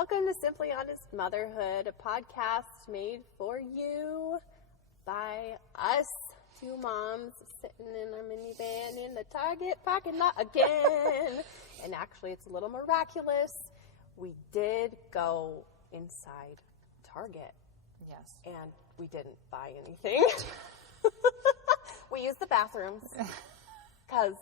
Welcome to Simply Honest Motherhood, a podcast made for you by us, two moms sitting in our minivan in the Target parking lot again. And actually, it's a little miraculous. We did go inside Target. Yes. And we didn't buy anything. We used the bathrooms because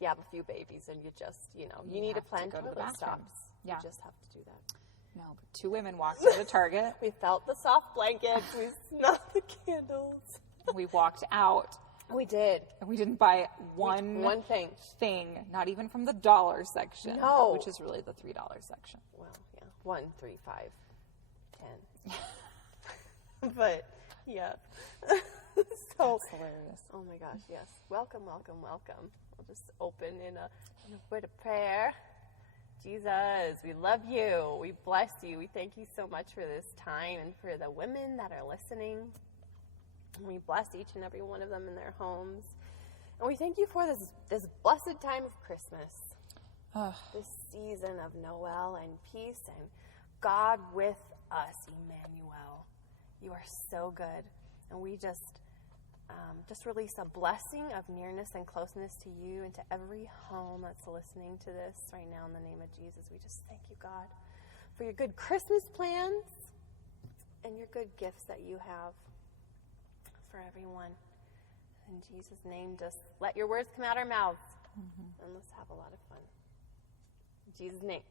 you have a few babies and you just, you need a plan to go to the stops. Yeah. You just have to do that. No, but two women walked out of Target. We felt the soft blankets. We smelled the candles. We walked out. We did. And we didn't buy one thing, not even from the dollar section. No. Which is really the $3 section. Well, yeah. 1, 3, 5, 10. But, yeah. So, that's hilarious. Oh my gosh, yes. Welcome, welcome, welcome. We'll just open in a word of prayer. Jesus, we love you. We bless you. We thank you so much for this time and for the women that are listening. We bless each and every one of them in their homes. And we thank you for this blessed time of Christmas. This season of Noel and peace and God with us, Emmanuel. You are so good. And we just release a blessing of nearness and closeness to you and to every home that's listening to this right now in the name of Jesus. We just thank you, God, for your good Christmas plans and your good gifts that you have for everyone. In Jesus' name, just let your words come out our mouths and let's have a lot of fun. In Jesus' name.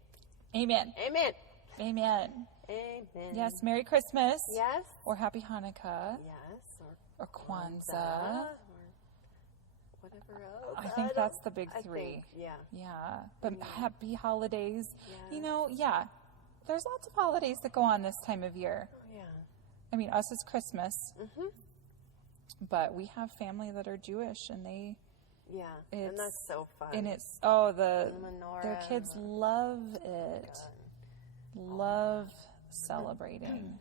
Amen. Amen. Amen. Amen. Yes, Merry Christmas. Yes. Or Happy Hanukkah. Yes. Or Kwanzaa. Or whatever else. I think that's the big three. Yeah. Yeah. But happy holidays. Yeah. There's lots of holidays that go on this time of year. Oh, yeah. I mean, us is Christmas. Mm-hmm. But we have family that are Jewish and they... Yeah. And that's so fun. And it's, the menorah. their kids love it. Love celebrating.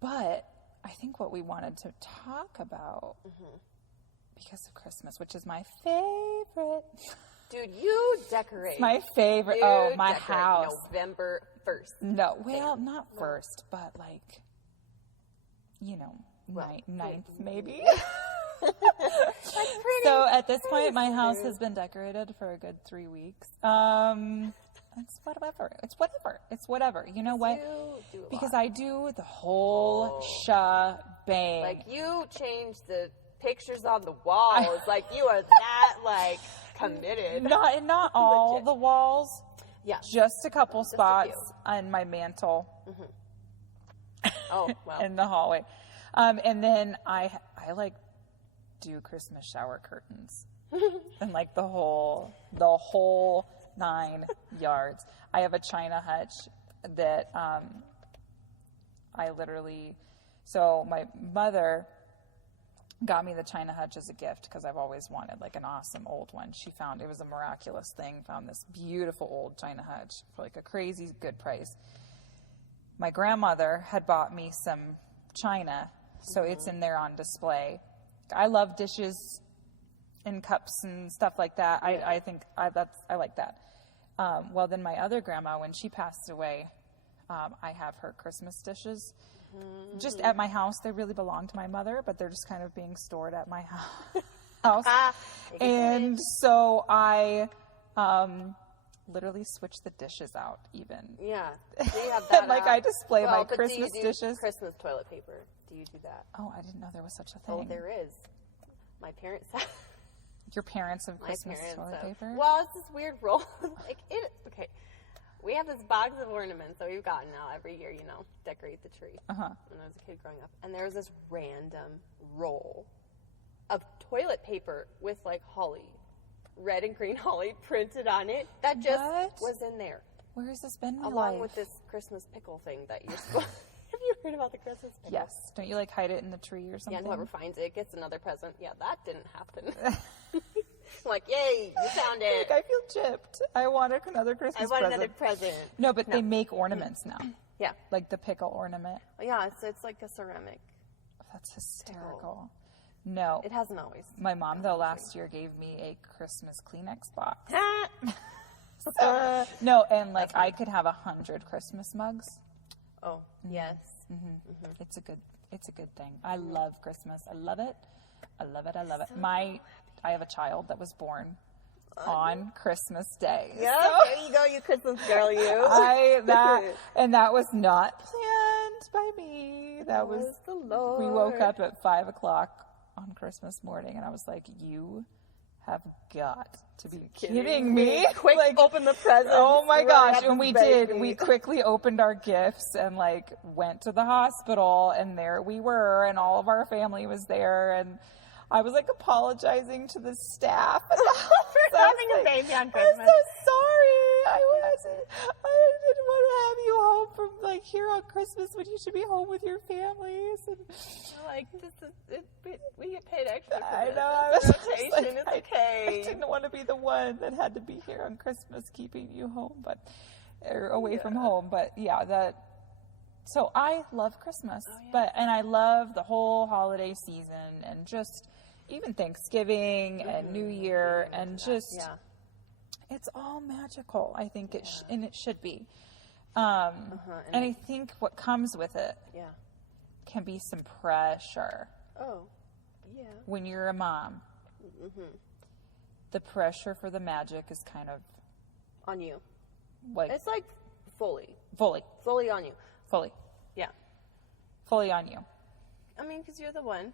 But I think what we wanted to talk about, because of Christmas, which is my favorite. Dude, you decorate. It's my favorite. My house. November 1st. No, well, not 1st, but like, 9th maybe. So at this point, my house has been decorated for a good 3 weeks. It's whatever. You know what? Because I do the whole shebang. Like, you change the pictures on the walls. Like, you are that, committed. Not all the walls. Yeah. Just a couple spots on my mantle. Oh, wow. In the hallway. And then I do Christmas shower curtains. And the whole 9 yards. I have a china hutch that so my mother got me the china hutch as a gift because I've always wanted an awesome old one. She found, it was a miraculous thing, found this beautiful old china hutch for a crazy good price. My grandmother had bought me some china, so it's in there on display. I love dishes and cups and stuff like that. I think I like that. Well, then my other grandma, when she passed away, I have her Christmas dishes just at my house. They really belong to my mother, but they're just kind of being stored at my house. And so I literally switch the dishes out even. Yeah. So you have that I display my Christmas dishes. Christmas toilet paper. Do you do that? Oh, I didn't know there was such a thing. Oh, there is. My parents have. Your parents have Christmas toilet paper? Well, it's this weird roll. Okay. We have this box of ornaments that we've gotten now every year, decorate the tree. When I was a kid growing up. And there was this random roll of toilet paper with holly, red and green holly printed on it. That just was in there. Where has this been in your Along life? with this Christmas pickle thing that you're supposed Have you heard about the Christmas pickle? Yes. Don't you hide it in the tree or something? Yeah, and whoever finds it gets another present. Yeah, that didn't happen. Yay, you found it. I feel gypped. I wanted another Christmas present. I want another present. No, but they make ornaments now. Yeah. The pickle ornament. Yeah, it's like a ceramic. That's hysterical. No. It hasn't always. My mom, though, last year gave me a Christmas Kleenex box. No, and like I could have 100 Christmas mugs. Oh, yes. It's a good thing. I love Christmas. I love it. I love it. I love it. I have a child that was born on Christmas Day. Yeah, So there you go, you Christmas girl, you. that was not planned by me. That was the Lord. We woke up at 5:00 on Christmas morning, and I was like, "You have got to be kidding me!" Quick, like, open the presents. Oh my gosh! And we baby. did. We quickly opened our gifts and like went to the hospital, and there we were, and all of our family was there, and I was like apologizing to the staff for having a baby on Christmas. I'm so sorry. I didn't want to have you home from like here on Christmas when you should be home with your families. And like we get paid extra. For I this. know. I It's was a rotation. like, It's okay. I didn't want to be the one that had to be here on Christmas, keeping you home, or away from home. But yeah, So I love Christmas, and I love the whole holiday season, and just even Thanksgiving and New Year, and just it's all magical. I think it should be. And I think what comes with it can be some pressure. Oh, yeah. When you're a mom, the pressure for the magic is kind of on you. Like it's like fully on you. Fully. Yeah. Fully on you. I mean, because you're the one.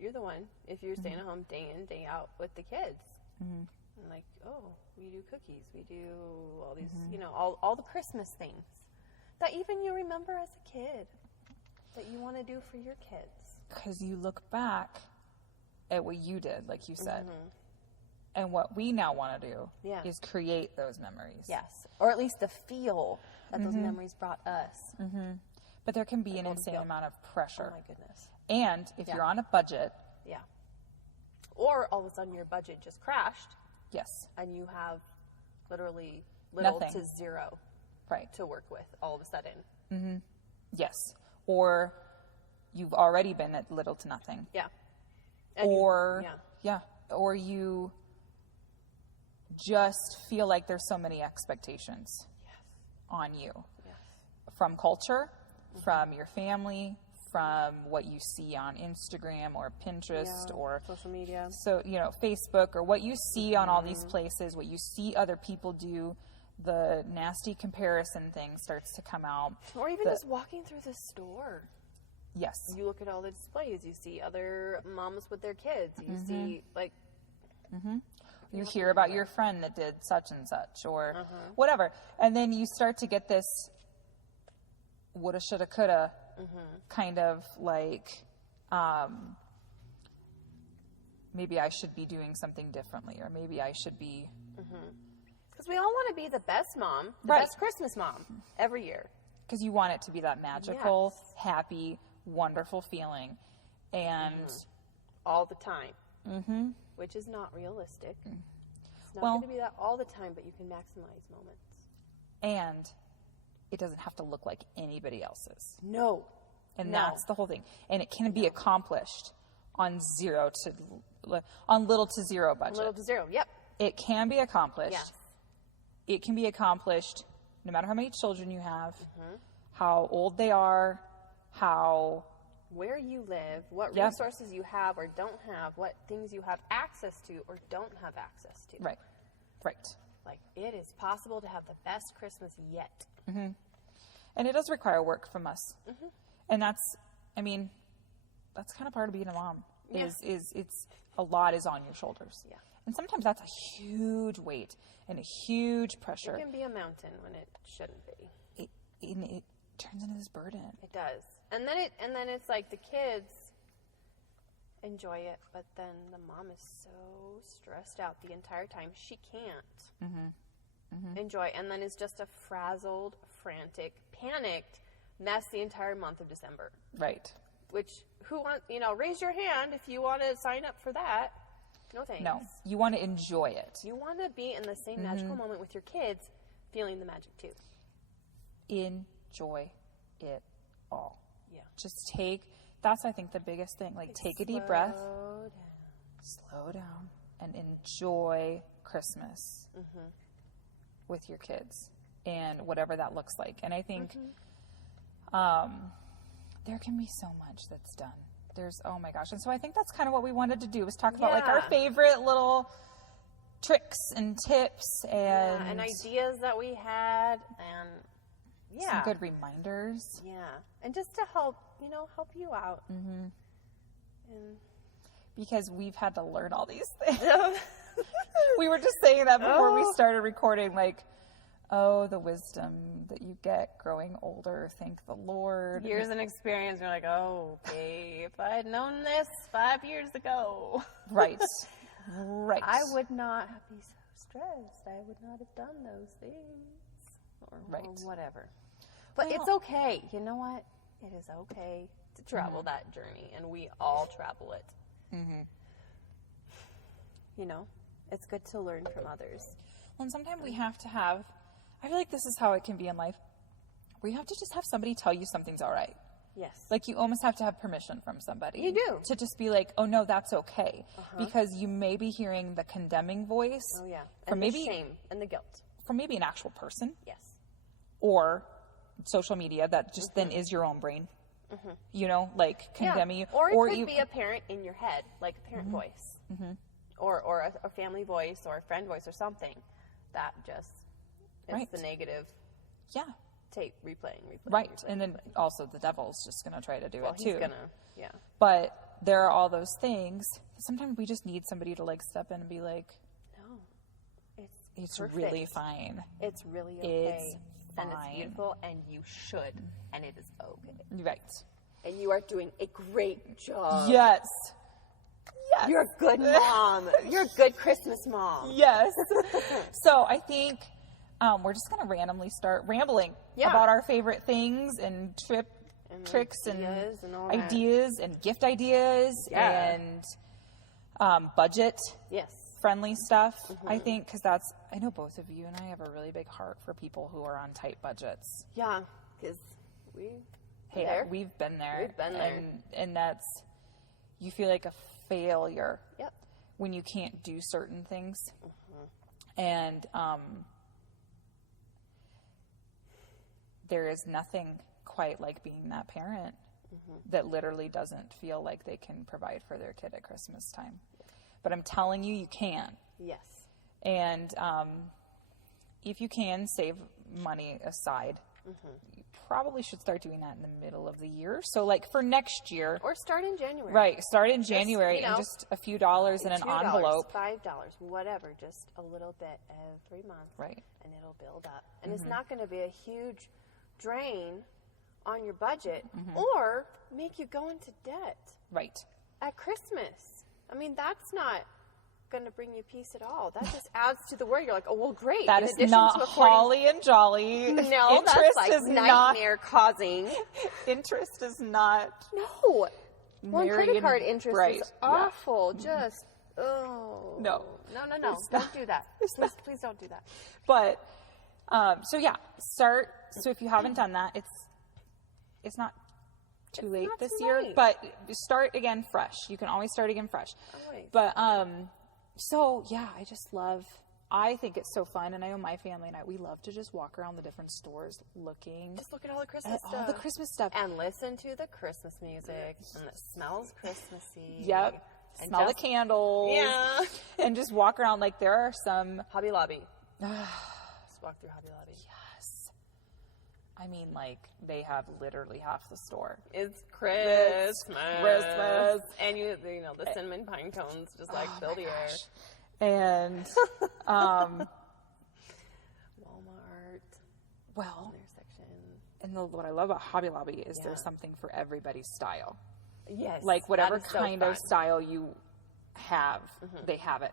You're the one. If you're staying at home day in, day out with the kids. And like, oh, we do cookies. We do all these, all the Christmas things that even you remember as a kid that you want to do for your kids. Because you look back at what you did, like you said. And what we now want to do is create those memories. Yes. Or at least the feel that those memories brought us. But there can be an insane amount of pressure. Oh, my goodness. And if you're on a budget. Yeah. Or all of a sudden your budget just crashed. Yes. And you have literally little Nothing. to zero to work with all of a sudden. Yes. Or you've already been at little to nothing. Yeah. And or you just feel like there's so many expectations on you from culture, from your family, from what you see on Instagram or Pinterest or social media. So, Facebook, or what you see on all these places, what you see other people do, the nasty comparison thing starts to come out. Or even just walking through the store. Yes. You look at all the displays, you see other moms with their kids, you see you hear about your friend that did such and such or whatever. And then you start to get this woulda, shoulda, coulda kind of like, maybe I should be doing something differently, or maybe I should be. Because we all want to be the best mom, the best Christmas mom every year. Because you want it to be that magical, happy, wonderful feeling. And all the time. Which is not realistic. It's not going to be that all the time, but you can maximize moments. And it doesn't have to look like anybody else's. No. And that's the whole thing. And it can be accomplished on little to zero budget. Little to zero, yep. It can be accomplished. Yes. It can be accomplished no matter how many children you have, how old they are, where you live, what resources you have or don't have, what things you have access to or don't have access to. Right. Like, it is possible to have the best Christmas yet. And it does require work from us. And that's kind of part of being a mom. Is it's a lot is on your shoulders. Yeah. And sometimes that's a huge weight and a huge pressure. It can be a mountain when it shouldn't be. It turns into this burden. It does. And then it's like the kids enjoy it, but then the mom is so stressed out the entire time she can't enjoy, and then is just a frazzled, frantic, panicked mess the entire month of December. Right. Which raise your hand if you want to sign up for that. No thanks. No, you want to enjoy it. You want to be in the same magical moment with your kids, feeling the magic too. Enjoy it all. Yeah. Just that's I think the biggest thing. Like take a deep breath. Slow down and enjoy Christmas. with your kids and whatever that looks like. And I think there can be so much that's done. There's, oh my gosh. And so I think that's kind of what we wanted to do, was talk about like our favorite little tricks and tips and ideas that we had, and some good reminders. Yeah. And just to help you out. Mm-hmm. And because we've had to learn all these things. We were just saying that before we started recording, like, oh, the wisdom that you get growing older, thank the Lord. Years and experience, you're like, oh, okay, if I had known this 5 years ago. Right. Right. I would not be so stressed. I would not have done those things. Or whatever. But it's okay. You know what? It is okay to travel that journey, and we all travel it. Mm-hmm. You know, it's good to learn from others. Well, and sometimes we have to have, I feel like this is how it can be in life, where you have to just have somebody tell you something's all right. Yes. Like, you almost have to have permission from somebody. You do. To just be like, oh, no, that's okay. Because you may be hearing the condemning voice. Oh, yeah. From and maybe the shame and the guilt. From maybe an actual person. Yes. Or social media that just then is your own brain. You know, like condemning you. Or it could be a parent in your head, like a parent voice. Or a family voice or a friend voice or something that just is the negative. Yeah. Tape replaying. Right. And then also the devil's just going to try to do it too. He's going to, But there are all those things. Sometimes we just need somebody to like step in and be like, no, it's perfect. Really fine. It's really okay. It's fine. And it's beautiful, and you should, and it is okay. Right. And you are doing a great job. Yes. Yes. You're a good mom. You're a good Christmas mom. Yes. So I think we're just going to randomly start rambling about our favorite things and tricks and ideas and gift ideas and budget friendly stuff. I think because I know both of you and I have a really big heart for people who are on tight budgets. Yeah, because we've been there. We've been there. And that's, you feel like a failure Yep. when you can't do certain things. And there is nothing quite like being that parent that literally doesn't feel like they can provide for their kid at Christmas time. But I'm telling you, you can. Yes. And if you can save money aside, you probably should start doing that in the middle of the year. So like for next year. Or start in January. Right. Start in January and just a few dollars in an $2, envelope. $5, whatever. Just a little bit every month. Right. And it'll build up. And it's not going to be a huge drain on your budget or make you go into debt. Right. At Christmas. I mean, that's not going to bring you peace at all. That just adds to the worry. You're like, oh, well, great. That is not holly and jolly. No, interest that's like is nightmare causing. Interest is not. No. Well, credit card interest is awful. Just, No. No. Don't do that. Please don't do that. But, so yeah, start. So if you haven't done that, it's not too late this year, but start again fresh. You can always start again fresh. Always. But, so yeah, I think it's so fun. And I know my family and we love to just walk around the different stores looking. Just look at all the Christmas stuff. All the Christmas stuff. And listen to the Christmas music. And it smells Christmassy. Yep. And smell the candles. Yeah. And just walk around. Like there are some. Hobby Lobby. Just walk through Hobby Lobby. Yes. I mean, like, they have literally half the store. It's Christmas. And you know, the cinnamon pine cones just like fill the air. And, Walmart. Well, Their section. And what I love about Hobby Lobby is there's something for everybody's style. Yes. Like, whatever kind of style you have, they have it.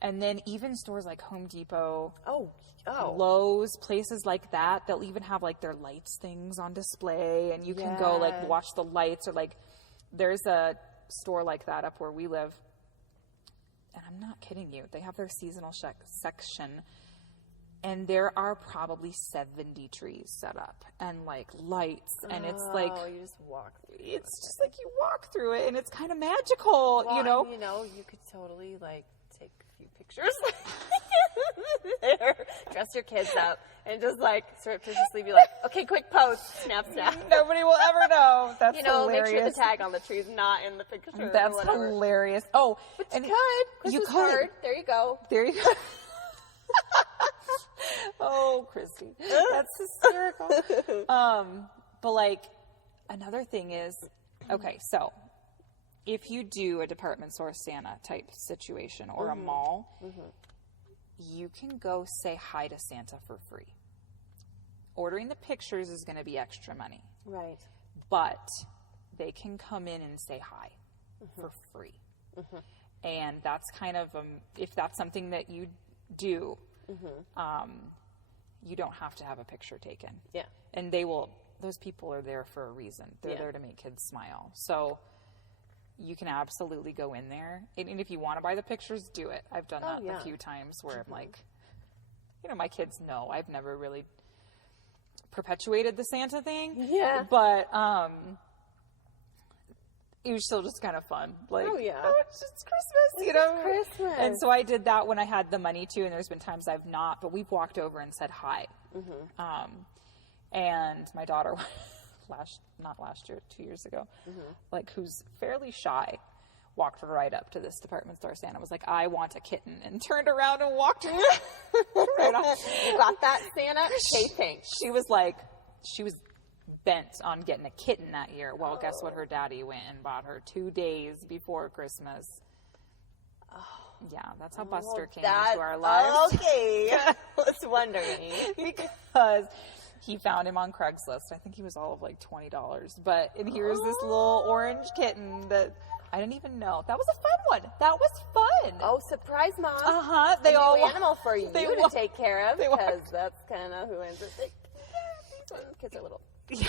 And then even stores like Home Depot. Oh. Lowe's, places like that, they'll even have like their lights things on display, and you can go like watch the lights, or like there's a store like that up where we live, and I'm not kidding you, they have their seasonal section, and there are probably 70 trees set up and like lights, and it's like you just walk through it's just like you walk through it, and it's kind of magical. Well, you know you could totally like take a few pictures pictures there. Dress your kids up and just like surreptitiously be like, okay, quick pose, snap, snap. Nobody will ever know. That's Make hilarious. sure the tag on the tree is not in the picture. That's or whatever. hilarious. Oh, But and you could. Card. There you go. There you go. Oh, Christy, that's hysterical. But like, another thing is, okay, so if you do a department store Santa type situation or a mall, you can go say hi to Santa for free. Ordering the pictures is going to be extra money. Right. But they can come in and say hi for free. And that's kind of, if that's something that you do, you don't have to have a picture taken. Yeah. And those people are there for a reason. They're there to make kids smile. So you can absolutely go in there. And if you want to buy the pictures, do it. I've done that a few times where I'm like, my kids know I've never really perpetuated the Santa thing. Yeah. But it was still just kind of fun. Like, it's just Christmas, Christmas. And so I did that when I had the money too, and there's been times I've not, but we've walked over and said hi. And my daughter, not last year, 2 years ago, who's fairly shy, walked right up to this department store Santa, was like, I want a kitten, and turned around and walked right off. You got that, Santa? Okay, thanks. She was bent on getting a kitten that year. Well, guess what? Her daddy went and bought her 2 days before Christmas. Yeah, that's how Buster came into our lives. Okay. I was wondering. Because he found him on Craigslist. I think he was all of like $20. And here's this little orange kitten that I didn't even know. That was a fun one. That was fun. Oh, surprise, Mom. They all animal for you to take care of, because that's kind of who ends up. These kids are little. Yeah.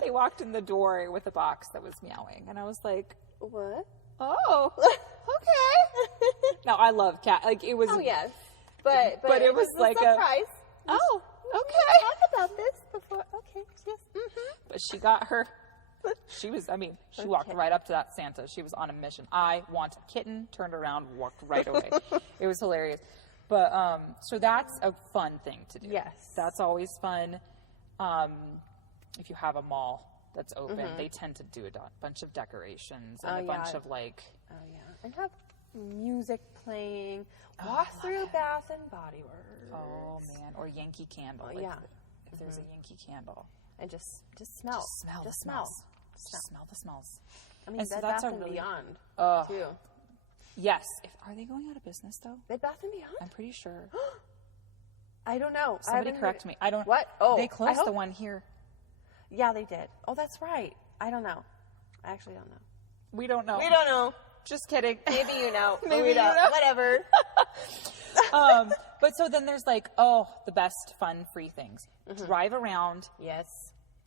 They walked in the door with a box that was meowing, and I was like, what? Oh, okay. Now I love cat. Like, it was. Oh yes, but it was like a surprise. Oh, okay. Talk about this before. Okay, yes. But she got her. She walked right up to that Santa. She was on a mission. I want a kitten. Turned around, walked right away. It was hilarious. But so that's a fun thing to do. Yes, that's always fun. If you have a mall that's open, they tend to do a bunch of decorations and a bunch of like. Oh yeah, and have music playing. Walk through Bath and Body Works. Oh man, or Yankee Candle. Oh, yeah. If there's a Yankee Candle. And just smell. Just smell the smells. Just smell the smells. I mean, and Bed Bath and Beyond too. Yes. Are they going out of business though? Bed Bath and Beyond? I'm pretty sure. I don't know. Somebody correct me. I don't. What? Oh, they closed the one here. Yeah, they did. Oh, that's right. I don't know. I actually don't know. We don't know. We don't know. Just kidding. Maybe you know. Maybe you know. Whatever. But so then there's like, the best fun free things. Drive around. Yes.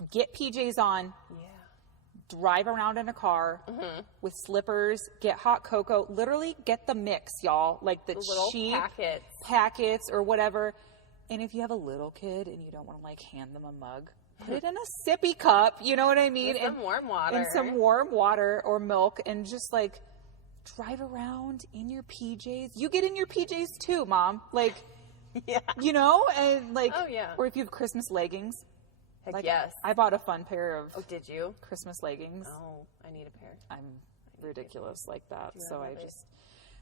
Get PJs on. Yeah. Drive around in a car with slippers. Get hot cocoa. Literally get the mix, y'all. Like the little cheap packets or whatever. And if you have a little kid and you don't want to like hand them a mug, put it in a sippy cup. You know what I mean? With some warm water. And some warm water or milk, and just like drive around in your PJs. You get in your PJs too, Mom. Like, yeah. And like, oh yeah. Or if you have Christmas leggings. Heck like, yes. I bought a fun pair of. Oh, did you? Christmas leggings. Oh, I need a pair. I'm ridiculous like that. Yeah, so I just,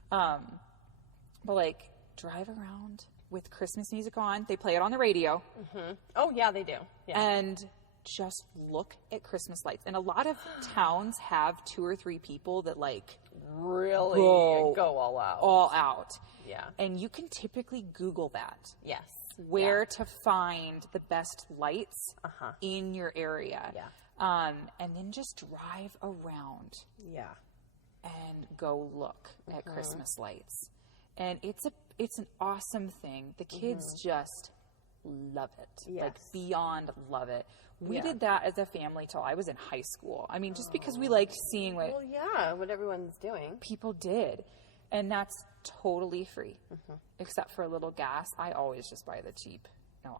but like drive around with Christmas music on. They play it on the radio. Oh yeah, they do. Yeah. And just look at Christmas lights. And a lot of towns have 2 or 3 people that like really go all out. All out. Yeah. And you can typically Google that. Yes. Where to find the best lights in your area. Yeah. And then just drive around. Yeah. And go look at Christmas lights. And it's an awesome thing. The kids just love it. Yes. Like beyond love it. We did that as a family till I was in high school. I mean, just because we like seeing what what everyone's doing. People did. And that's totally free. Except for a little gas. I always just buy the cheap. No,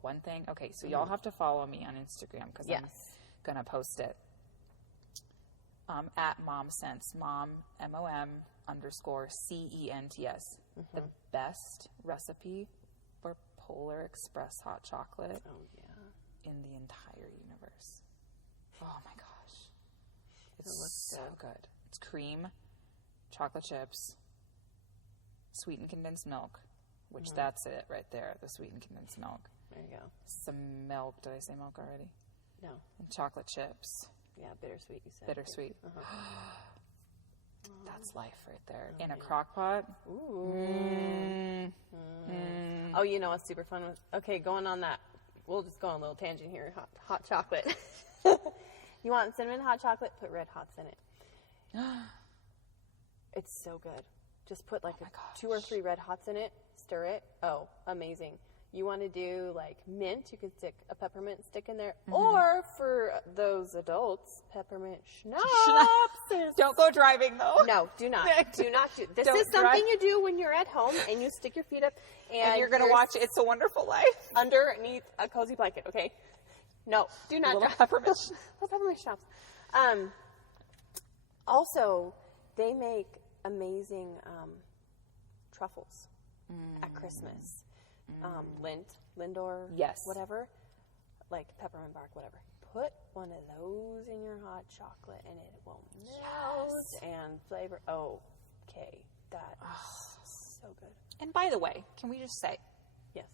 one thing. Okay, so y'all have to follow me on Instagram because I'm going to post it. At Mom Sense. Mom, MOM, _CENTS. The best recipe for Polar Express hot chocolate in the entire universe. Oh my gosh. It's so good. It's cream, chocolate chips, sweetened condensed milk, which that's it right there, the sweetened condensed milk. There you go. Some milk. Did I say milk already? No. And chocolate chips. Yeah, bittersweet, you said. Bittersweet. That's life right there. In a crock pot. Ooh. Oh, you know what's super fun? Okay, going on that. We'll just go on a little tangent here. Hot chocolate. You want cinnamon hot chocolate? Put Red Hots in it. It's so good. Just put like 2 or 3 Red Hots in it. Stir it. Oh, amazing. You want to do like mint, you could stick a peppermint stick in there. Or for those adults, peppermint schnapps. Don't go driving though. No, do not. Do not do. This is something you do when you're at home and you stick your feet up and you're going to watch It's a Wonderful Life underneath a cozy blanket, okay? No, do not. Little peppermint. Little peppermint schnapps. Also, they make amazing truffles at Christmas. Lindor, whatever, like peppermint bark, whatever. Put one of those in your hot chocolate and it will melt and flavor. Oh, okay, that is so good. And by the way, can we just say, yes,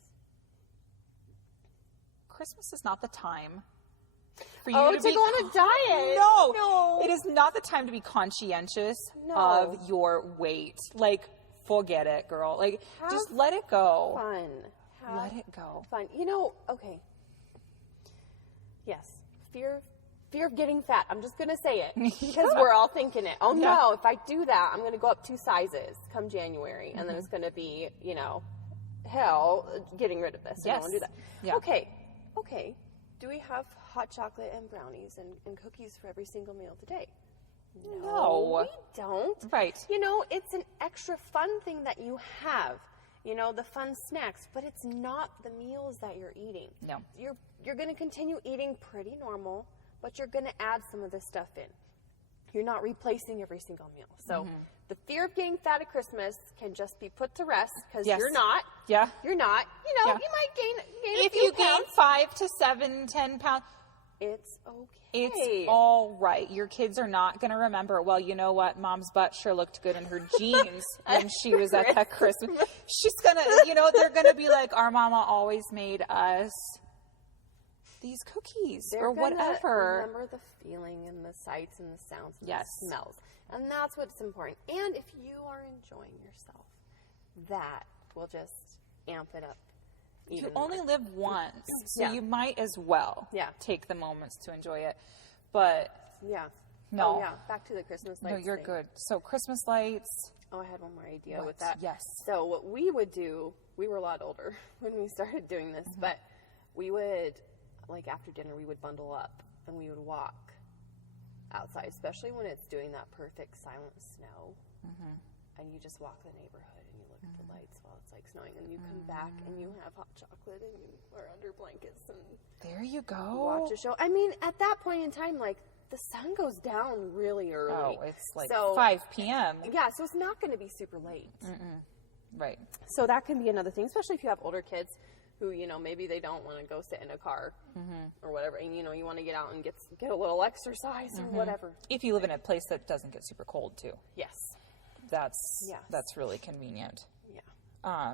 Christmas is not the time for you to go on a diet. No, it is not the time to be conscientious of your weight. Like, forget it, girl. Like, just let it go. Fun. Let it go. Fun. You know, okay. Yes. Fear of getting fat. I'm just going to say it because we're all thinking it. Oh, no, if I do that, I'm going to go up 2 sizes come January. And then it's going to be, hell getting rid of this. I don't want to do that. Yeah. Okay. Do we have hot chocolate and brownies and cookies for every single meal of the day? No, we don't. Right. It's an extra fun thing that you have. The fun snacks, but it's not the meals that you're eating. No. You're going to continue eating pretty normal, but you're going to add some of this stuff in. You're not replacing every single meal. So the fear of getting fat at Christmas can just be put to rest because you're not. Yeah. You're not. You might gain a few If you pounds. gain 5 to 7, 10 pounds, it's okay. it's all right. Your kids are not going to remember, well, you know what? Mom's butt sure looked good in her jeans when she was at that Christmas. She's going to, they're going to be like, our mama always made us these cookies or whatever. Remember the feeling and the sights and the sounds and the smells. And that's what's important. And if you are enjoying yourself, that will just amp it up. You only live once, so you might as well take the moments to enjoy it. But no. Oh, yeah. Back to the Christmas lights. No, you're good. So Christmas lights. Oh, I had one more idea with that. Yes. So what we would do, we were a lot older when we started doing this, but we would, like after dinner, we would bundle up and we would walk outside, especially when it's doing that perfect silent snow. And you just walk the neighborhood and you look at the lights while it's like snowing, and you come back and you have hot chocolate and you are under blankets and there you go. Watch a show. I mean, at that point in time, like the sun goes down really early. Oh, it's like 5 p.m. Yeah, so it's not going to be super late. Right. So that can be another thing, especially if you have older kids who, maybe they don't want to go sit in a car or whatever, and you want to get out and get a little exercise or whatever. If you live in a place that doesn't get super cold too. Yes. That's really convenient. Yeah.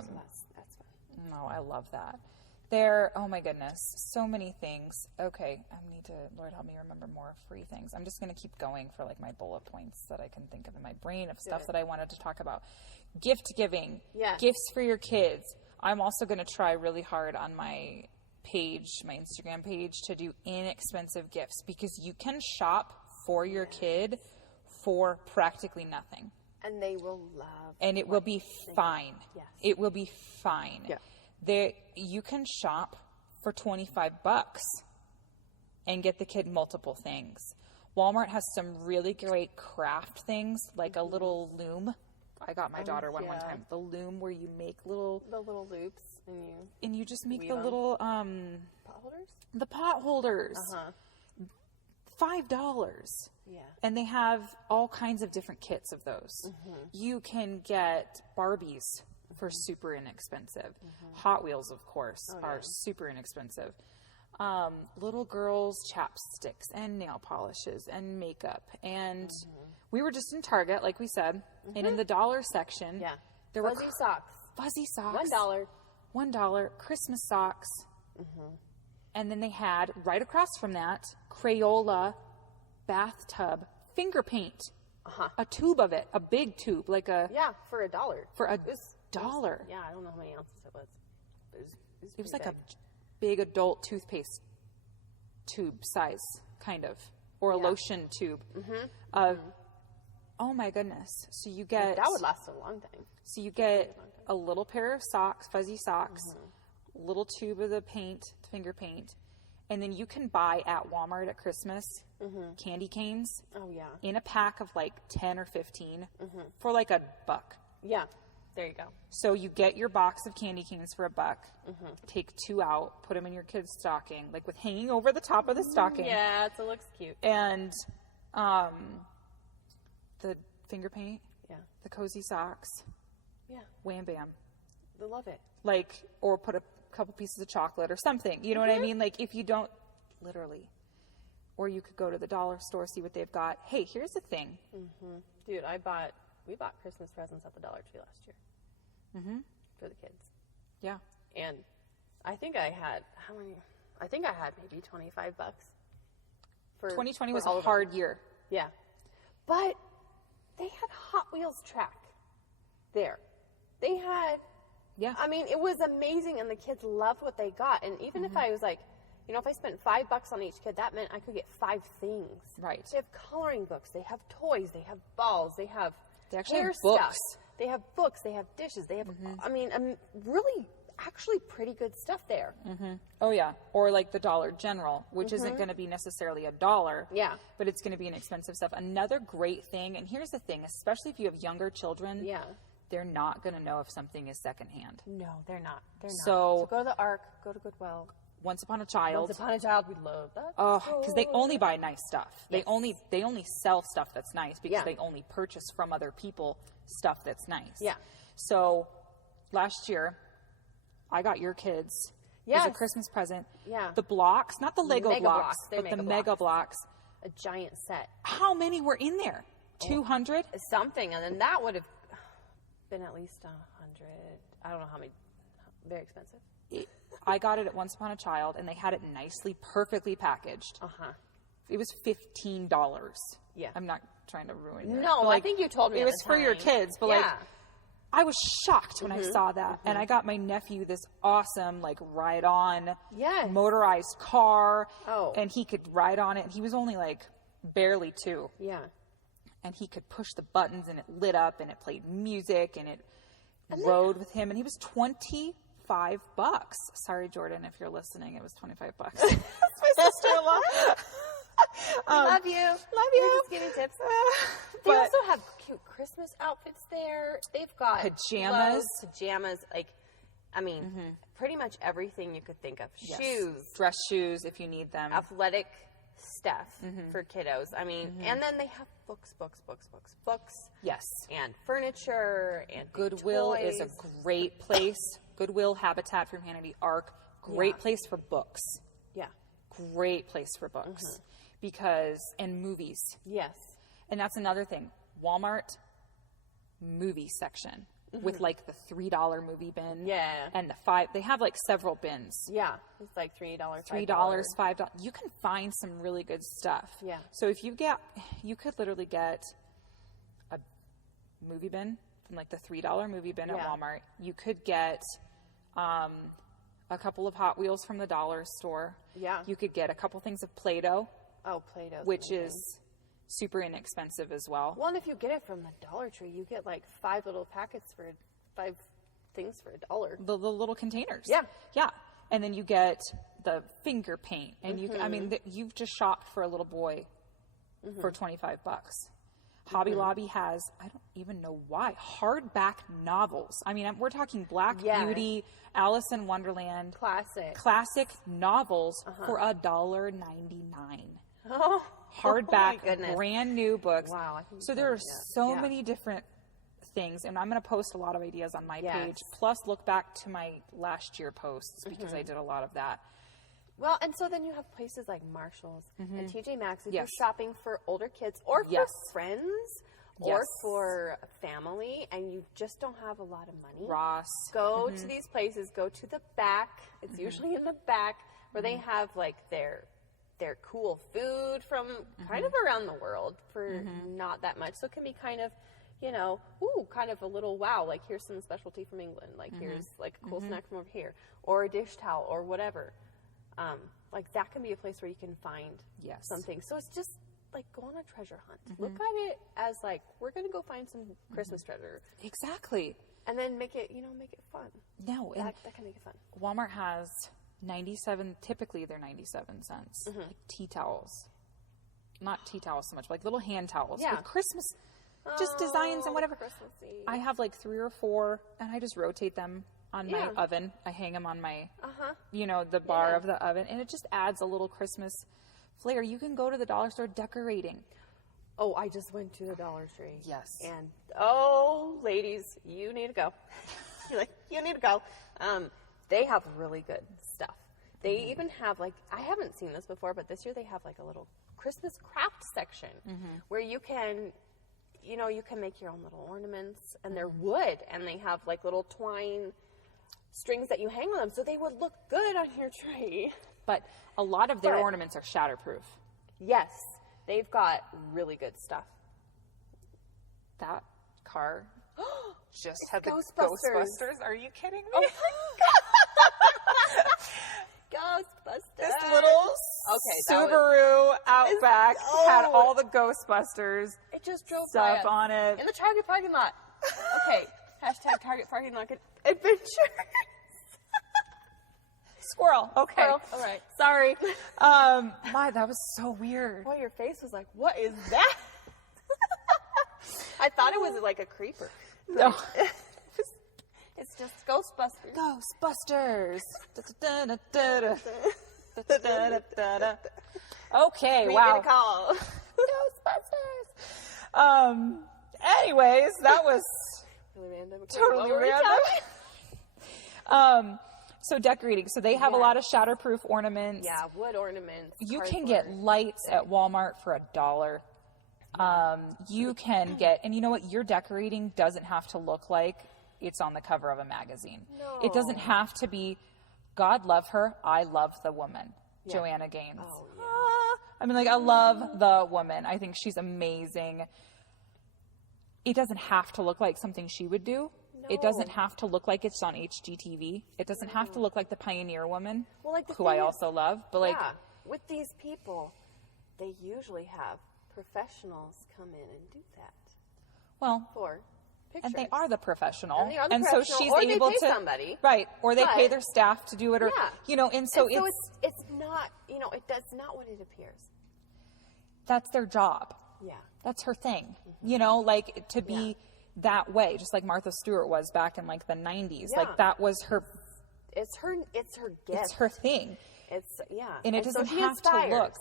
So that's fun. No, I love that. Oh my goodness, so many things. Okay, Lord help me remember more free things. I'm just going to keep going for like my bullet points that I can think of in my brain of stuff that I wanted to talk about. Gift giving. Yes. Gifts for your kids. I'm also going to try really hard on my Instagram page, to do inexpensive gifts, because you can shop for your kid for practically nothing. And they will love. And it will be fine. Yes. It will be fine. Yeah. You can shop for $25 and get the kid multiple things. Walmart has some really great craft things, like a little loom. I got my daughter one time. The loom where you make the little loops and you just make the little pot holders. The pot holders. $5. Yeah. And they have all kinds of different kits of those. You can get Barbies for super inexpensive. Hot Wheels, of course, are super inexpensive. Little girls' chapsticks and nail polishes and makeup. And we were just in Target, like we said, and in the dollar section, there were fuzzy socks. $1 Christmas socks. And then they had, right across from that, Crayola bathtub finger paint. A tube of it, a big tube, like a... Yeah, for $1. For $1. Yeah, I don't know how many ounces it was. It was like a big adult toothpaste tube size, kind of. Or a lotion tube. Oh my goodness. So you get... That would last a long time. So you get a little pair of socks, fuzzy socks, little tube of the paint, finger paint, and then you can buy at Walmart at Christmas candy canes in a pack of like 10 or 15 for like $1. Yeah, there you go. So you get your box of candy canes for $1, take 2 out, put them in your kid's stocking, like with hanging over the top of the stocking. Yeah, so it looks cute. And the finger paint, the cozy socks, wham bam. They love it. Like, or put a couple pieces of chocolate or something. You know what I mean? Like, if you don't, literally. Or you could go to the dollar store, see what they've got. Hey, here's the thing. Dude, we bought Christmas presents at the Dollar Tree last year. For the kids. Yeah. And I think I had, how many? I think I had maybe $25. 2020 was a hard year. Yeah. But they had Hot Wheels track there. They had, I mean, it was amazing, and the kids loved what they got. And even if I was like, you know, if I spent $5 on each kid, that meant I could get 5 things. Right. They have coloring books. They have toys. They have balls. They have actually hair have books. stuff. They have books. They have dishes. They have, I mean, really, actually pretty good stuff there. Oh, yeah. Or like the Dollar General, which isn't going to be necessarily $1. Yeah. But it's going to be an expensive stuff. Another great thing, and here's the thing, especially if you have younger children. Yeah. They're not going to know if something is secondhand. No, they're not. They're not. So go to the Ark, go to Goodwill. Once Upon a Child. Once Upon a Child, we love that. Oh, because they only buy nice stuff. They only sell stuff that's nice because they only purchase from other people stuff that's nice. Yeah. So last year, I got your kids as a Christmas present. Yeah. The blocks, not the Lego Mega blocks, They're but the mega blocks. A giant set. How many were in there? 200? Something, and then that would have been at least 100. I don't know how many. Very expensive. I got it at Once Upon a Child, and they had it nicely, perfectly packaged. It was $15. Yeah. I'm not trying to ruin it. No, I think you told me it was for your kids, but like, I was shocked when I saw that, and I got my nephew this awesome, like, ride-on motorized car, and he could ride on it, and he was only, like, barely 2. Yeah. And he could push the buttons, and it lit up, and it played music, and it rode with him, and he was $25. Sorry, Jordan, if you're listening, it was $25. That's my sister-in-law. Love you. Love you. We're just giving tips. They also have cute Christmas outfits there. They've got pajamas. Pajamas. Like, I mean, pretty much everything you could think of. Yes. Shoes. Dress shoes if you need them. Athletic stuff for kiddos. I mean, and then they have books. Yes. And furniture and Goodwill toys. is a great place. Goodwill, Habitat for Humanity, Ark, great place for books. Yeah. Great place for books. And movies. Yes. And that's another thing. Walmart movie section with like the $3 movie bin. Yeah. And the 5, they have like several bins. Yeah. It's like $3, $5. $5. You can find some really good stuff. Yeah. So if you could literally get a movie bin from like the $3 movie bin at Walmart. You could get a couple of Hot Wheels from the dollar store. Yeah. You could get a couple things of Play-Doh. Oh, Play-Doh. Which is super inexpensive as well. Well, and if you get it from the Dollar Tree, you get like 5 little packets for 5 things for $1. The little containers. Yeah. Yeah. And then you get the finger paint. And you can, I mean, you've just shopped for a little boy for $25. Hobby Lobby has, I don't even know why, hardback novels. I mean, we're talking Black Beauty, Alice in Wonderland. Classic novels for $1.99. Oh, hardback, oh my goodness. brand new books. Wow. I think So there are so yeah. many different things, and I'm going to post a lot of ideas on my Yes. page. Plus, look back to my last year posts because I did a lot of that. Well, and so then you have places like Marshall's and TJ Maxx if Yes. you're shopping for older kids or for Yes. friends or Yes. for family and you just don't have a lot of money. Ross. Go to these places. Go to the back. It's usually in the back where they have like their cool food from kind of around the world for not that much. So it can be kind of, you know, kind of a little wow. Like here's some specialty from England. Like here's like a cool snack from over here, or a dish towel, or whatever. Like that can be a place where you can find Yes. something. So it's just like go on a treasure hunt. Look at it as like we're gonna go find some Christmas treasure, Exactly. and then make it fun. No, and That can make it fun. Walmart has 97, typically they're 97 cents, like tea towels. Not tea towels so much, but like little hand towels Yeah. with Christmas, just designs and whatever. Christmassy. I have like 3 or 4, and I just rotate them on my Yeah. oven. I hang them on my, Uh-huh. you know, the bar Yeah. of the oven, and it just adds a little Christmas flair. You can go to the dollar store decorating. Oh, I just went to the Dollar Tree. Yes. And oh, ladies, you need to go. You're like, you need to go. They have really good stuff. They even have like, I haven't seen this before, but this year they have like a little Christmas craft section where you can, you know, you can make your own little ornaments, and they're wood, and they have like little twine strings that you hang on them, so they would look good on your tree. But a lot of their But- ornaments are shatterproof. Yes, they've got really good stuff. That car just It's had the Ghostbusters. Ghostbusters. Are you kidding me? Oh Ghostbusters. This little Subaru Outback had all the Ghostbusters It just drove stuff by us on it. in the Target parking lot. Okay, hashtag Target parking lot adventure. Squirrel. Okay. Squirrel. All right. Sorry. That was so weird. Boy, your face was like, what is that? I thought it was like a creeper. No. It's just Ghostbusters. Ghostbusters. Da-da-da-da-da. Da-da-da-da-da. Okay, We wow. get a call. Ghostbusters. Anyways, that was Really random. totally What were we random. talking? So decorating. So they have a lot of shatterproof ornaments. Yeah, wood ornaments. You can cardboard. get lights at Walmart for $1. You can get, and you know what? Your decorating doesn't have to look like it's on the cover of a magazine. No. It doesn't have to be, God love her, I love the woman, Yeah. Joanna Gaines. Oh, yeah. I mean, like, I love the woman. I think she's amazing. It doesn't have to look like something she would do. It doesn't No. have to look like it's on HGTV. It doesn't have to look like the Pioneer Woman, Well, like the who thing I is- also love. But like, yeah, with these people, they usually have professionals come in and do that well, for pictures. and they are the professional, And they are the so professional, she's or they able pay to somebody. right, or they pay But- their staff to do it, or Yeah. you know, and so, And it's it's not, you know, that's not what it appears. that's their job. Yeah. That's her thing, you know, like to be that way, just like Martha Stewart was back in like the 90s. Yeah. Like that was her, It's her gift. it's her thing. It's And it so doesn't she have inspires. to look.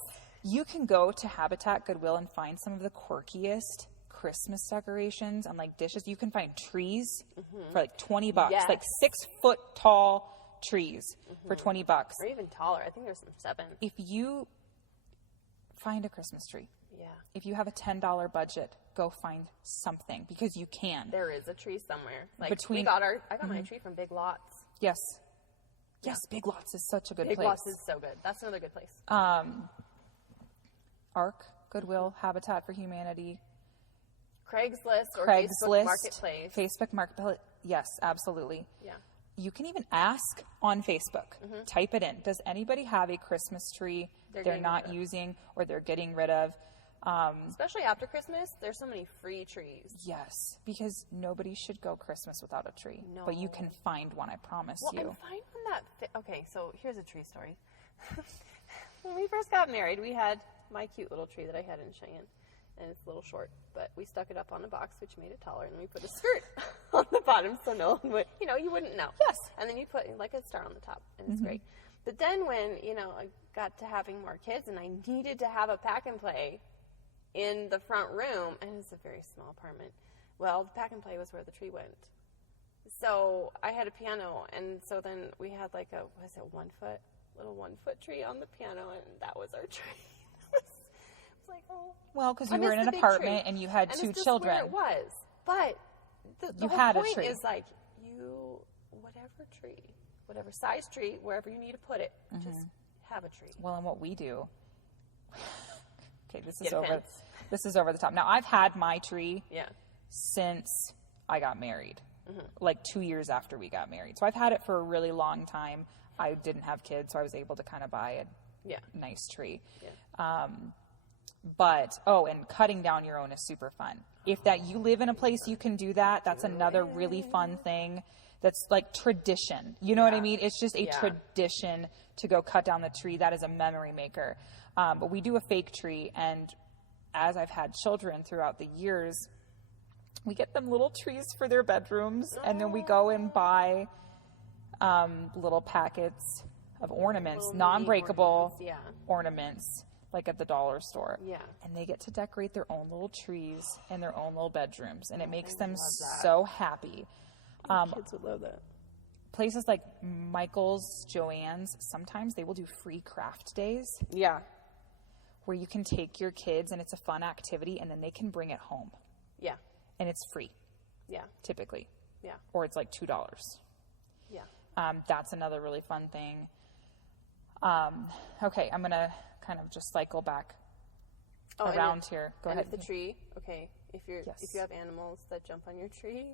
You can go to Habitat Goodwill and find some of the quirkiest Christmas decorations and like dishes. You can find trees for like $20, like Yes. 6-foot tall trees for $20. Or even taller. I think there's some 7. If you find a Christmas tree, Yeah. if you have a $10 budget, go find something because you can. There is a tree somewhere. Like Between- I got my tree from Big Lots. Yes. Yes, Big Lots is such a good Big place. Lots is so good. That's another good place. ARC, Goodwill, Habitat for Humanity, Craigslist or Craigslist, Facebook Marketplace. Facebook Marketplace. Yes, absolutely. Yeah. You can even ask on Facebook. Type it in. Does anybody have a Christmas tree They're they're getting not rid of. using or they're getting rid of? Especially after Christmas, there's so many free trees. Yes, because nobody should go Christmas without a tree. No. But you can find one, I promise Well, you. and find one that okay, so here's a tree story. When we first got married, we had my cute little tree that I had in Cheyenne. And it's a little short, but we stuck it up on a box, which made it taller, and then we put a skirt on the bottom so no one would, you wouldn't know. Yes. And then you put like a star on the top, and it's great. But then when, I got to having more kids and I needed to have a pack and play in the front room, and it's a very small apartment, well, the pack and play was where the tree went. So I had a piano, and so then we had like a, what is it, 1 foot, little 1 foot tree on the piano, and that was our tree. It was like, oh. Well, because you were in an apartment and you had two children. Where it was. But the whole had a point tree. is like, whatever tree, whatever size tree, wherever you need to put it, just have a tree. Well, and what we do, okay, this is over the top. Now, I've had my tree since I got married, like 2 years after we got married. So I've had it for a really long time. I didn't have kids, so I was able to kind of buy a nice tree. Yeah. And cutting down your own is super fun. If you live in a place you can do that, that's another really fun thing. That's like tradition. You know what I mean? It's just a tradition to go cut down the tree. That is a memory maker. But we do a fake tree, and as I've had children throughout the years, we get them little trees for their bedrooms, and then we go and buy little packets of ornaments, non-breakable ornaments, like at the dollar store. Yeah. And they get to decorate their own little trees in their own little bedrooms, and it makes them so happy. Kids would love that. Places like Michael's, Joann's, sometimes they will do free craft days. Yeah. Where you can take your kids and it's a fun activity, and then they can bring it home. Yeah. And it's free. Yeah. Typically. Yeah. Or it's like $2. Yeah. That's another really fun thing. Okay, I'm going to kind of just cycle back around here. Go ahead. The tree. Okay. If you have animals that jump on your tree,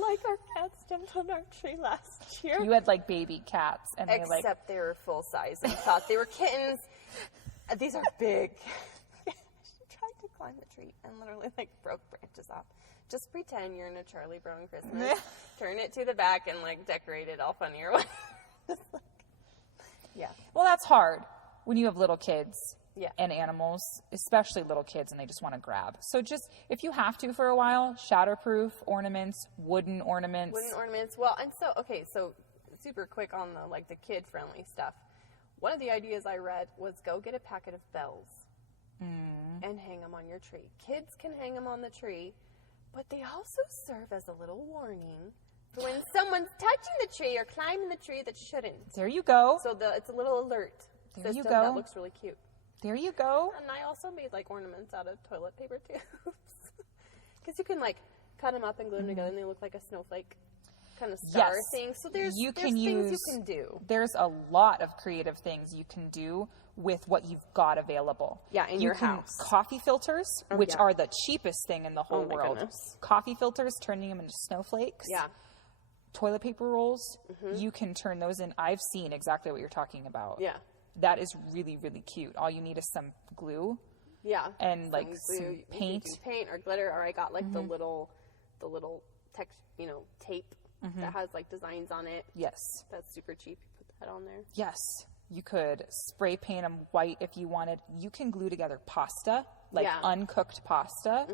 like our cats jumped on our tree last year. You had like baby cats, and except they were full size and thought they were kittens. These are big. She tried to climb the tree and literally like broke branches off. Just pretend you're in a Charlie Brown Christmas. Turn it to the back and like decorate it all funny or whatever. Yeah. Well, that's hard when you have little kids. Yeah. And animals, especially little kids, and they just want to grab. So just, if you have to for a while, shatterproof ornaments, wooden ornaments. Well, and so super quick on the kid-friendly stuff. One of the ideas I read was go get a packet of bells and hang them on your tree. Kids can hang them on the tree, but they also serve as a little warning for when someone's touching the tree or climbing the tree that shouldn't. There you go. So it's a little alert system you go. That looks really cute. There you go. And I also made ornaments out of toilet paper tubes. Because you can cut them up and glue them together and they look like a snowflake kind of star thing. So there's things you can do. There's a lot of creative things you can do with what you've got available. Yeah, in your house. Coffee filters, which are the cheapest thing in the whole world. Goodness. Coffee filters, turning them into snowflakes. Yeah. Toilet paper rolls, you can turn those in. I've seen exactly what you're talking about. Yeah. That is really, really cute. All you need is some glue. Yeah. And some paint. Paint or glitter, or I got the little tape that has designs on it. Yes. That's super cheap. You put that on there. Yes. You could spray paint them white if you wanted. You can glue together pasta, uncooked pasta.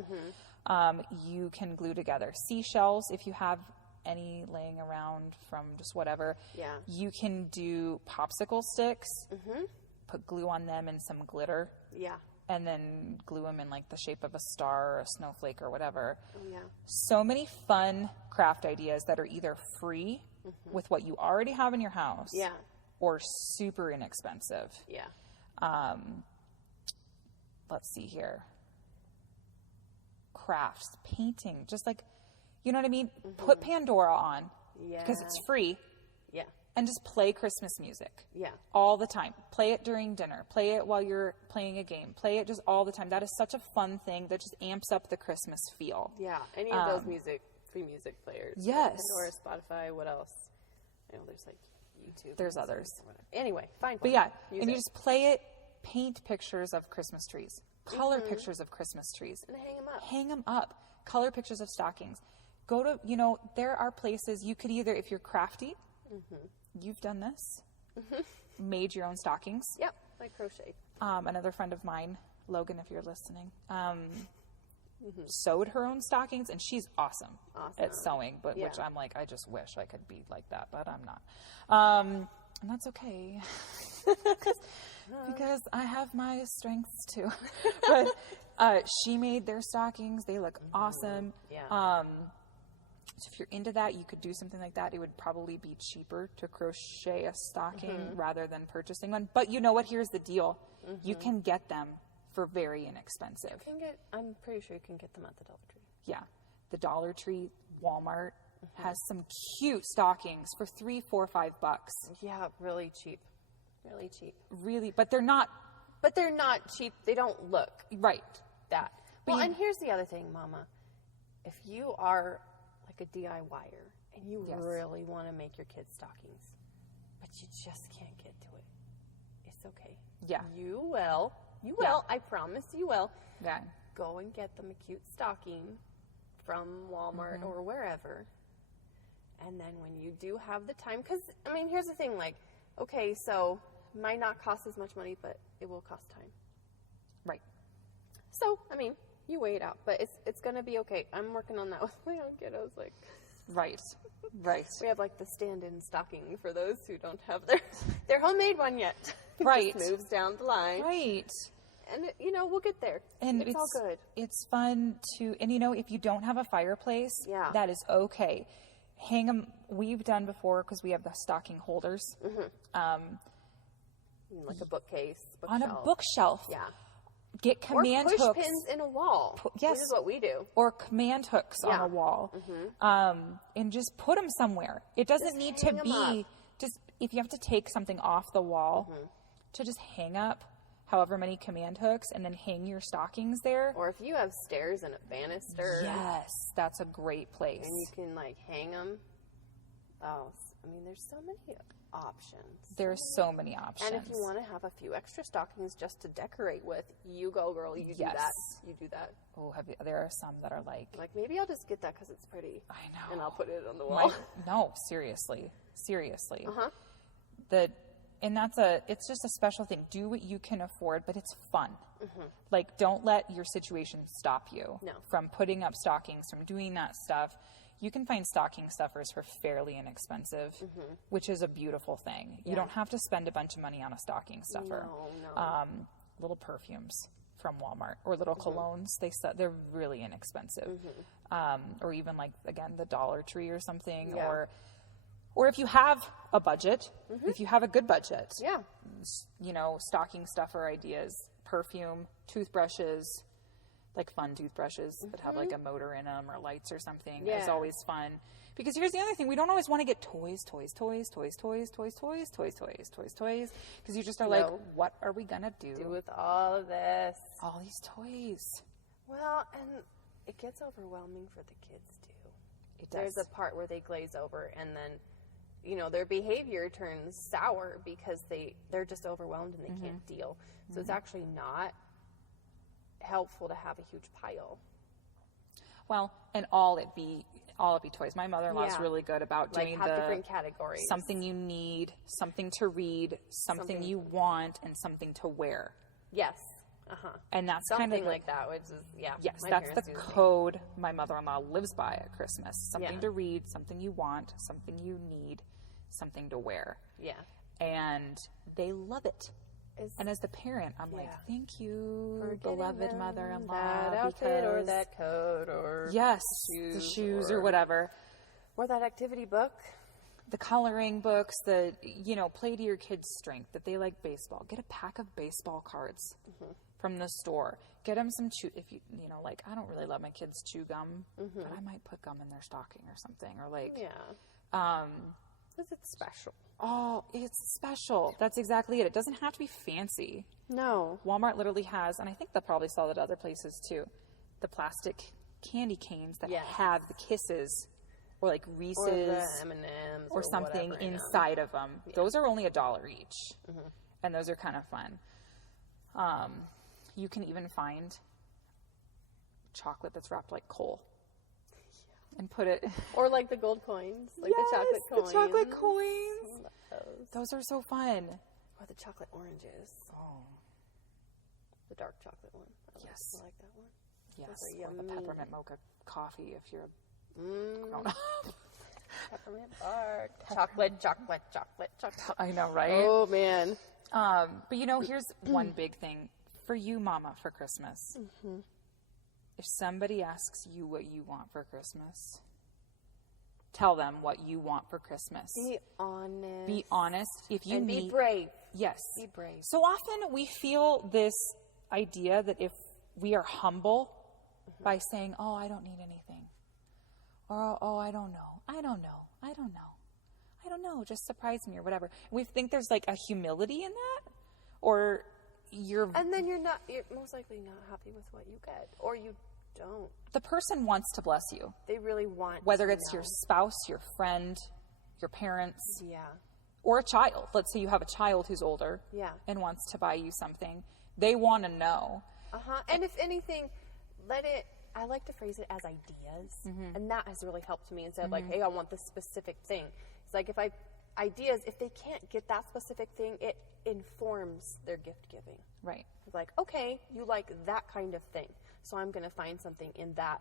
You can glue together seashells if you have any laying around from just whatever. Yeah. You can do popsicle sticks, put glue on them and some glitter. Yeah. And then glue them in the shape of a star or a snowflake or whatever. Oh, yeah. So many fun craft ideas that are either free with what you already have in your house. Yeah. Or super inexpensive. Yeah. Let's see here. Crafts, painting, just you know what I mean? Put Pandora on. Yeah. Because it's free. Yeah. And just play Christmas music. Yeah. All the time. Play it during dinner. Play it while you're playing a game. Play it just all the time. That is such a fun thing that just amps up the Christmas feel. Yeah. Any of those free music players. Yes. Pandora, Spotify, what else? I know there's YouTube. There's others. Anyway, fine. But yeah, and you just play it, paint pictures of Christmas trees. Color pictures of Christmas trees. And hang them up. Hang them up. Color pictures of stockings. Go to, there are places you could either, if you're crafty, you've done this, made your own stockings. Yep, I crochet. Another friend of mine, Logan, if you're listening, sewed her own stockings, and she's awesome at sewing, which I'm I just wish I could be like that, but I'm not. And that's okay. Because I have my strengths too. But she made their stockings. They look awesome. Yeah. So if you're into that, you could do something like that. It would probably be cheaper to crochet a stocking rather than purchasing one. But you know what? Here's the deal. You can get them for very inexpensive. I'm pretty sure you can get them at the Dollar Tree. Yeah. The Dollar Tree, Walmart has some cute stockings for $3, $4, $5. Yeah, really cheap. Really cheap. Really, but they're not. But they're not cheap. They don't look Right. that. Well, and here's the other thing, Mama. If you are like a DIYer and you really want to make your kids stockings, but you just can't get to it, it's okay. Yeah. You will. You will. I promise you will. Yeah. Go and get them a cute stocking from Walmart or wherever. And then when you do have the time, because, I mean, here's the thing, like, okay, so it might not cost as much money, but it will cost time. Right. So, I mean, you weigh it out, but it's going to be okay. I'm working on that with my own kiddos, like. Right. Right. We have, like, the stand-in stocking for those who don't have their homemade one yet. Right. It just moves down the line. Right. And, you know, we'll get there. And it's all good. It's fun to, and you know, if you don't have a fireplace, that is okay. Hang them, we've done before because we have the stocking holders. Like a bookcase, on a bookshelf. Yeah. Get command or push hooks. pins in a wall. Yes. Which is what we do. Or command hooks on a wall. And just put them somewhere. It doesn't Just need to hang 'em be, up. just if you have to take something off the wall, to just hang up however many command hooks and then hang your stockings there. Or if you have stairs and a banister. Yes, that's a great place. And you can, like, hang them. Oh, I mean, there's so many options. There's so many options. And if you want to have a few extra stockings just to decorate with, you go, girl. You do that. You do that. Oh, there are some that are like, maybe I'll just get that because it's pretty. I know. And I'll put it on the wall. No, seriously. Uh-huh. And it's just a special thing. Do what you can afford, but it's fun. Like, don't let your situation stop you from putting up stockings, from doing that stuff. You can find stocking stuffers for fairly inexpensive, which is a beautiful thing. You don't have to spend a bunch of money on a stocking stuffer. No. Little perfumes from Walmart or little colognes, they're really inexpensive. Or even, like, again, the Dollar Tree or something. Or if you have a budget, if you have a good budget, you know, stocking stuffer ideas, perfume, toothbrushes, like fun toothbrushes that have like a motor in them or lights or something is always fun. Because here's the other thing, we don't always want to get toys. Because you just are like, what are we going to do with all of this? All these toys. Well, and it gets overwhelming for the kids too. It does. There's a part where they glaze over and then, you know, their behavior turns sour because they're just overwhelmed and they can't deal. So it's actually not helpful to have a huge pile. Well, and all it be toys. My mother-in-law's really good about doing have different categories. Something you need, something to read, something you want, and something to wear. Yes. And that's something kind of like that, which is Yes, that's the code my mother-in-law lives by at Christmas. Something to read, something you want, something you need, something to wear. Yeah. And they love it. And as the parent, I'm like, thank you, beloved mother-in-law. That outfit or that coat or the shoes or whatever. Or that activity book. The coloring books, play to your kids' strength, that they like baseball. Get a pack of baseball cards from the store. Get them some I don't really let my kids chew gum, but I might put gum in their stocking or something. Or because it's special. Oh, it's special. That's exactly it. It doesn't have to be fancy. No. Walmart literally has, and I think they'll probably sell it at other places too, the plastic candy canes that have the kisses or like Reese's or the M&Ms or something inside of them. Yeah. Those are only $1 each. And those are kind of fun. You can even find chocolate that's wrapped like coal. And put it... Or like the gold coins. Like the chocolate coins. The chocolate coins. Those are so fun. Or the chocolate oranges. Oh. The dark chocolate one. I like that one. Yes. Or the peppermint mocha coffee if you're a grown-up. Peppermint bark. Chocolate. I know, right? Oh, man. But here's one big thing for you, Mama, for Christmas. Mm-hmm. If somebody asks you what you want for Christmas, tell them what you want for Christmas. Be honest. Be honest. If you be brave. Yes. Be brave. So often we feel this idea that if we are humble by saying, oh, I don't need anything. Or, oh, I don't know. Just surprise me or whatever. We think there's like a humility in that. Or and then you're most likely not happy with what you get. Or you don't. The person wants to bless you. They really want Whether to it's know. your spouse, your friend, your parents. Yeah. Or a child. Let's say you have a child who's older. Yeah. And wants to buy you something. They want to know. And if anything, I like to phrase it as ideas. And that has really helped me instead of like, hey, I want this specific thing. It's like if they can't get that specific thing, it informs their gift giving. Right. It's like, okay, you like that kind of thing. So I'm going to find something in that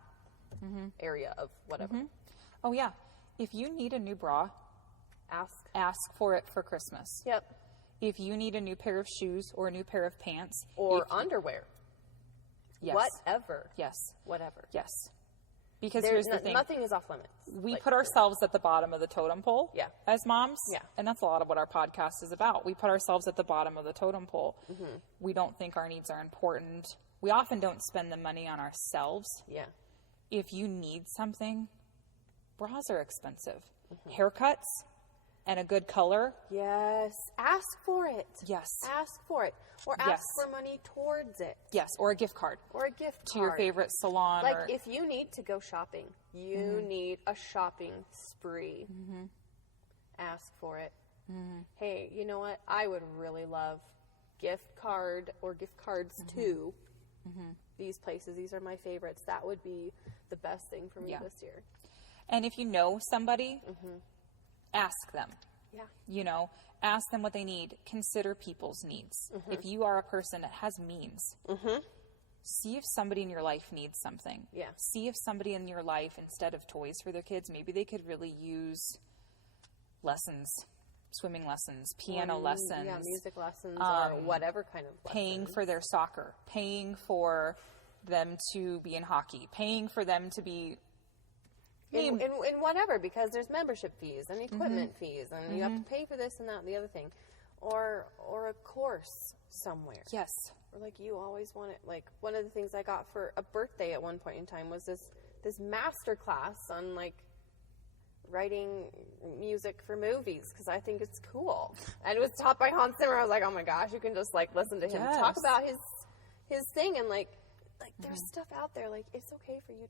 area of whatever. Oh, yeah. If you need a new bra, ask for it for Christmas. Yep. If you need a new pair of shoes or a new pair of pants. Or underwear. Yes. Whatever. Yes. Whatever. Yes. Because here's the thing. Nothing is off limits. We put ourselves at the bottom of the totem pole as moms. Yeah. And that's a lot of what our podcast is about. We put ourselves at the bottom of the totem pole. We don't think our needs are important. We often don't spend the money on ourselves. Yeah. If you need something, bras are expensive. Haircuts and a good color. Yes. Ask for it. Yes. Ask for it. Or ask for money towards it. Yes. Or a gift card. Or a gift card. To your favorite salon. Like if you need to go shopping, you need a shopping spree. Ask for it. Hey, you know what? I would really love gift card or gift cards to these places. These are my favorites. That would be the best thing for me this year. And if you know somebody, ask them. Yeah. Ask them what they need. Consider people's needs. If you are a person that has means, see if somebody in your life needs something. Yeah. See if somebody in your life, instead of toys for their kids, maybe they could really use lessons, swimming lessons, piano lessons. Yeah, music lessons or whatever kind of lessons. Paying for their soccer. Paying for them to be in hockey. Paying for them to be... In whatever, because there's membership fees and equipment fees, and you have to pay for this and that and the other thing, or a course somewhere. Yes. Or like you always wanted. Like one of the things I got for a birthday at one point in time was this master class on like writing music for movies because I think it's cool, and it was taught by Hans Zimmer. I was like, oh my gosh, you can just like listen to him talk about his thing, and like there's stuff out there. Like it's okay for you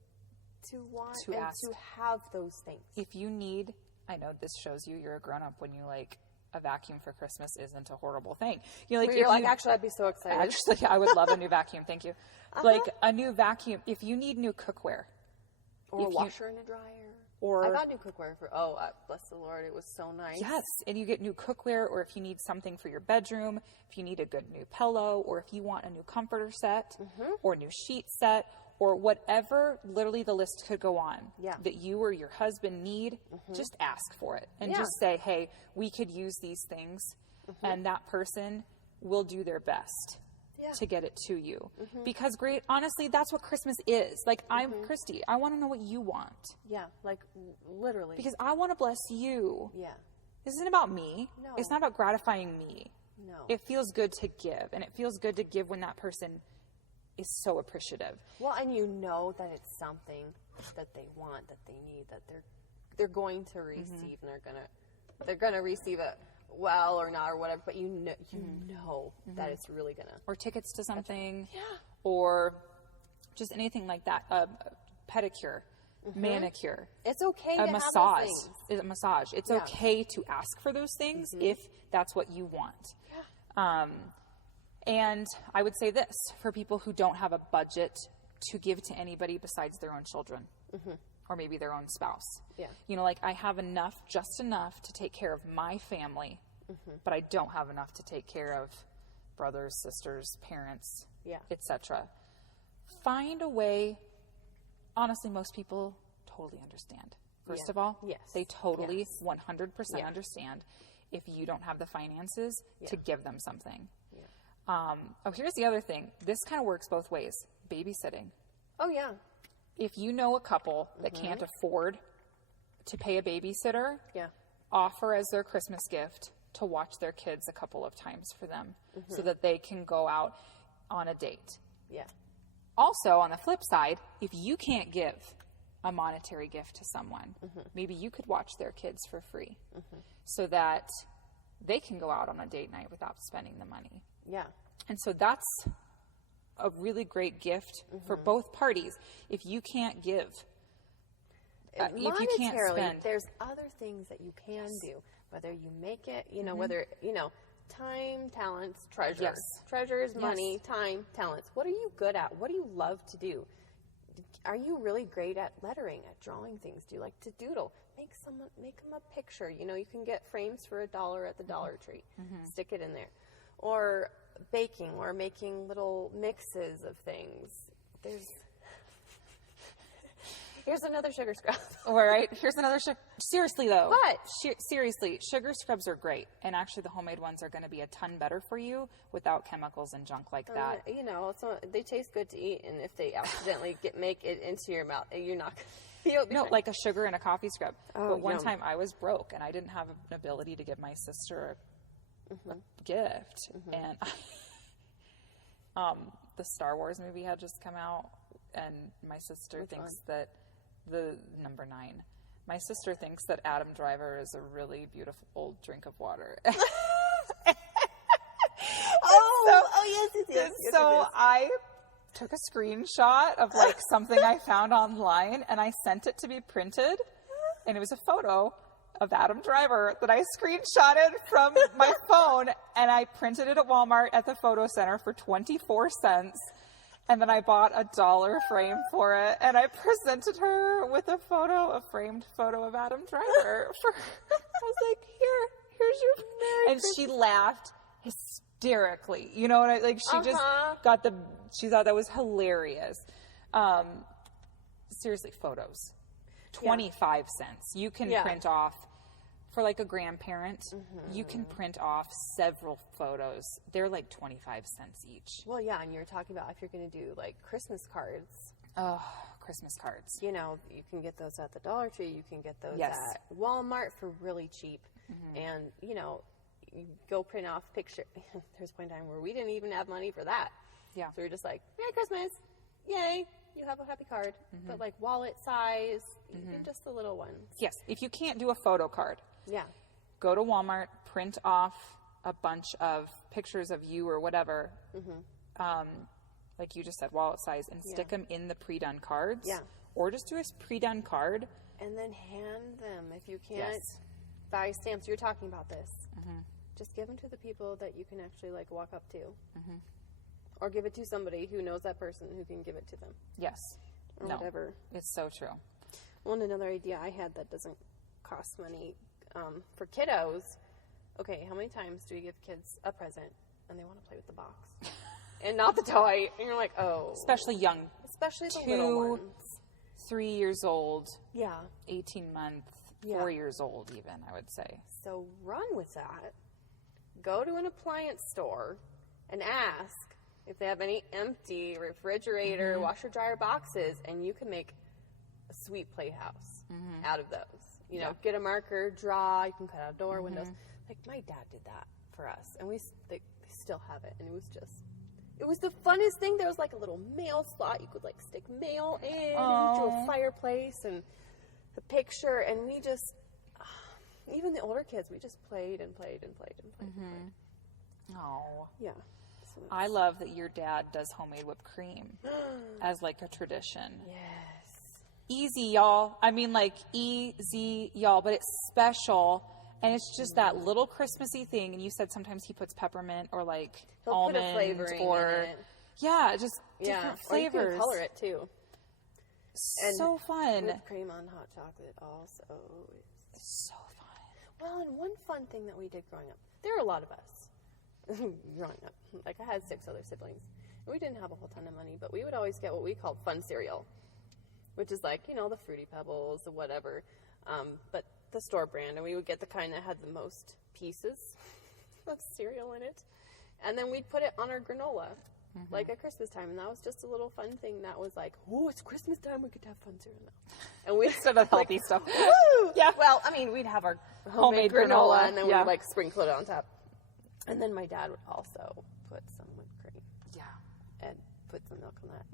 to want to ask. To have those things. If you need, I know this shows you're a grown-up when you like a vacuum for Christmas isn't a horrible thing. You're like, actually, I'd be so excited. Actually, I would love a new vacuum. Thank you. Like a new vacuum. If you need new cookware. Or a washer and a dryer. I got new cookware bless the Lord, it was so nice. Yes, and you get new cookware, or if you need something for your bedroom, if you need a good new pillow, or if you want a new comforter set, or new sheet set, or whatever, literally the list could go on, that you or your husband need, just ask for it. And just say, hey, we could use these things, and that person will do their best to get it to you. Because honestly, that's what Christmas is. Like, I'm Christy. I want to know what you want. Yeah, like, literally. Because I want to bless you. Yeah. This isn't about me. No. It's not about gratifying me. No. It feels good to give, and it feels good to give when that person is so appreciative. Well, and you know that it's something that they want, that they need, that they're going to receive, and they're gonna receive it well or not or whatever. But you know that it's really gonna. Or tickets to something, or just anything like that. Pedicure, manicure. It's okay. A massage. A massage. It's okay to ask for those things if that's what you want. Yeah. And I would say this, for people who don't have a budget to give to anybody besides their own children, or maybe their own spouse. Yeah. Like I have just enough to take care of my family, but I don't have enough to take care of brothers, sisters, parents, etc. Find a way. Honestly, most people totally understand. first of all. Yes. They totally, Yes. 100% Yeah. understand if you don't have the finances to give them something. Yeah. Here's the other thing. This kind of works both ways. Babysitting. Oh, yeah. If you know a couple that can't afford to pay a babysitter, Yeah. offer as their Christmas gift to watch their kids a couple of times for them so that they can go out on a date. Yeah. Also, on the flip side, if you can't give a monetary gift to someone, maybe you could watch their kids for free so that they can go out on a date night without spending the money. Yeah. And so that's a really great gift for both parties. If you can't give, if you can't Monetarily, spend, there's other things that you can do, whether you make it, whether, time, talents, treasure. Yes. Treasures, money, time, talents. What are you good at? What do you love to do? Are you really great at lettering, at drawing things? Do you like to doodle? Make them a picture. You can get frames for $1 at the Dollar Tree. Stick it in there. Or baking, or making little mixes of things. Here's another sugar scrub. all right, here's another sugar. Seriously, though. What? Seriously, sugar scrubs are great. And actually, the homemade ones are going to be a ton better for you without chemicals and junk like that. So they taste good to eat, and if they accidentally make it into your mouth, you're not going to feel Like a sugar and a coffee scrub. Oh, but one yum. time I was broke, and I didn't have an ability to give my sister a gift. And the Star Wars movie had just come out, and my sister thinks that the number 9. My sister thinks that Adam Driver is a really beautiful drink of water. yes. So I took a screenshot of something I found online, and I sent it to be printed, and it was a photo of Adam Driver that I screenshotted from my phone, and I printed it at Walmart at the photo center for 24 cents. And then I bought a $1 frame for it, and I presented her with a framed photo of Adam Driver. I was like, here's your Merry Christmas. She laughed hysterically. You know what she just she thought that was hilarious. Seriously, photos. 25 cents. You can print off, for a grandparent, you can print off several photos. They're 25 cents each. Well, yeah, and you're talking about if you're going to do Christmas cards. Oh, Christmas cards. You can get those at the Dollar Tree. You can get those Yes. at Walmart for really cheap. And, you go print off picture. There's one time where we didn't even have money for that. Yeah. So we're just like, Merry Christmas. Yay. You have a happy card. But wallet size, even just the little ones. Yes. If you can't do a photo card, Yeah. go to Walmart, print off a bunch of pictures of you or whatever, like you just said, wallet size, and stick them in the pre-done cards. Yeah. Or just do a pre-done card. And then hand them. If you can't buy stamps, you're talking about this. Just give them to the people that you can actually walk up to. Or give it to somebody who knows that person who can give it to them. Yes. Or whatever. It's so true. Well, and another idea I had that doesn't cost money for kiddos. Okay, how many times do you give kids a present and they want to play with the box and not the toy? And you're like, oh. Especially the little ones. 3 years old. Yeah. 18 months. Yeah. 4 years old even, I would say. So run with that. Go to an appliance store and ask if they have any empty refrigerator, washer, dryer boxes, and you can make a sweet playhouse out of those. Get a marker, draw, you can cut out door, windows. My dad did that for us, and they still have it, and it was the funnest thing. There was a little mail slot. You could stick mail in, and do a fireplace, and the picture, and we just, even the older kids, we just played and played and played and played and played. Oh. Yeah. I love that your dad does homemade whipped cream as a tradition. Yes. Easy, y'all. I mean, easy, y'all, but it's special. And it's just that little Christmassy thing. And you said sometimes he puts peppermint or He'll almond put a flavoring in it. Yeah, just different flavors. Or you can color it too. And so fun. Whipped cream on hot chocolate also. So fun. Well, and one fun thing that we did growing up. There are a lot of us growing up. I had 6 other siblings. And we didn't have a whole ton of money, but we would always get what we called fun cereal, which is the Fruity Pebbles, the whatever. but the store brand, and we would get the kind that had the most pieces of cereal in it. And then we'd put it on our granola, like at Christmas time. And that was just a little fun thing that was like, oh, it's Christmas time, we could have fun cereal now. And we Instead of healthy stuff. Woo! Yeah. Well, I mean, we'd have our homemade granola, and then we'd like sprinkle it on top. And then my dad would also put some whipped cream. Yeah. And put some milk on that.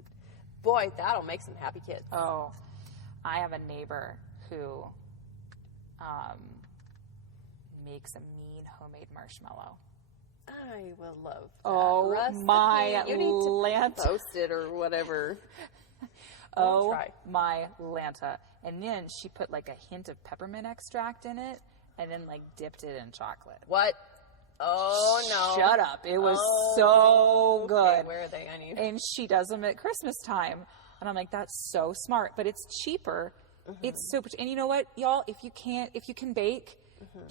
Boy, that'll make some happy kids. Oh, I have a neighbor who makes a mean homemade marshmallow. I will love that. Oh, recipe. my You need to Lanta. post it or whatever. Oh, try. my Lanta. And then she put like a hint of peppermint extract in it and then like dipped it in chocolate. What? Oh, no. Shut up. It was so good. Okay, where are they? I need. And she does them at Christmas time. And I'm like, that's so smart. But it's cheaper. It's so, and you know what, y'all? If you can bake,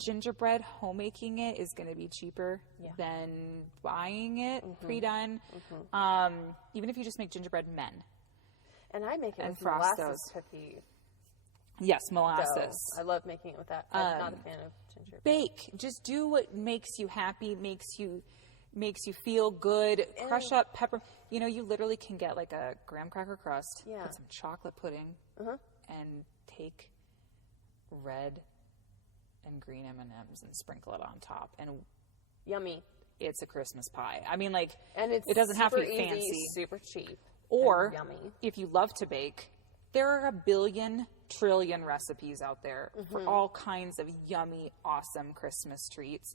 gingerbread, homemaking it is going to be cheaper than buying it pre-done. Even if you just make gingerbread men. And I make it and with frost molasses those. cookie Yes, molasses. dough. I love making it with that. I'm not a fan of gingerbread. Bake. Just do what makes you happy, makes you feel good. Crush up pepper. You know, you literally can get like a graham cracker crust, put some chocolate pudding, and take red and green M&Ms and sprinkle it on top. And Yummy. it's a Christmas pie. I mean, like, And it's it doesn't have to be super easy, fancy. super cheap. Or, and yummy. if you love to bake, there are a billion trillion recipes out there for all kinds of yummy, awesome Christmas treats.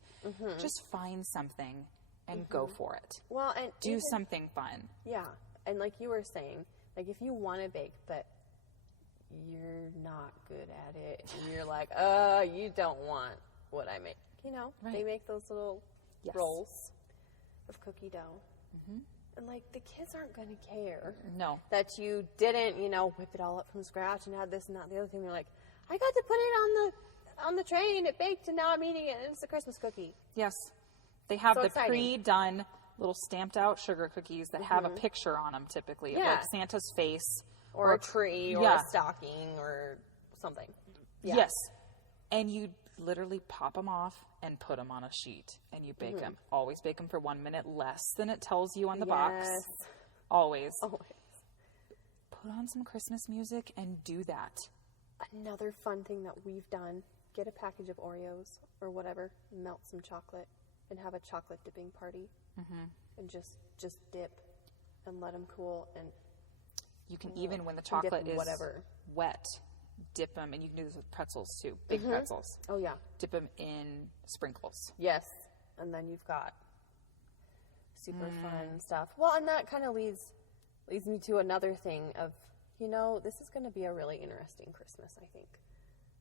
Just find something and go for it. Well, and Do even, something fun. Yeah, and like you were saying, like if you want to bake, but you're not good at it, and you're like, you don't want what I make. You know, they make those little rolls of cookie dough. And, like, the kids aren't going to care. No. That you didn't, whip it all up from scratch and add this and that. The other thing, you're like, I got to put it on the tray and it baked and now I'm eating it and it's a Christmas cookie. Yes. They have So the exciting. pre-done little stamped out sugar cookies that have a picture on them typically of like Santa's face. Or a tree or a stocking or something. Yeah. Yes. And you literally pop them off and put them on a sheet and you bake them. Always bake them for 1 minute less than it tells you on the box. Always. Put on some Christmas music and do that. Another fun thing that we've done, get a package of Oreos or whatever, melt some chocolate and have a chocolate dipping party. And just dip and let them cool. And you can even, when the chocolate is wet, dip them, and you can do this with pretzels too, big pretzels. Oh, yeah. Dip them in sprinkles. Yes. And then you've got super fun stuff. Well, and that kind of leads me to another thing of, this is going to be a really interesting Christmas, I think.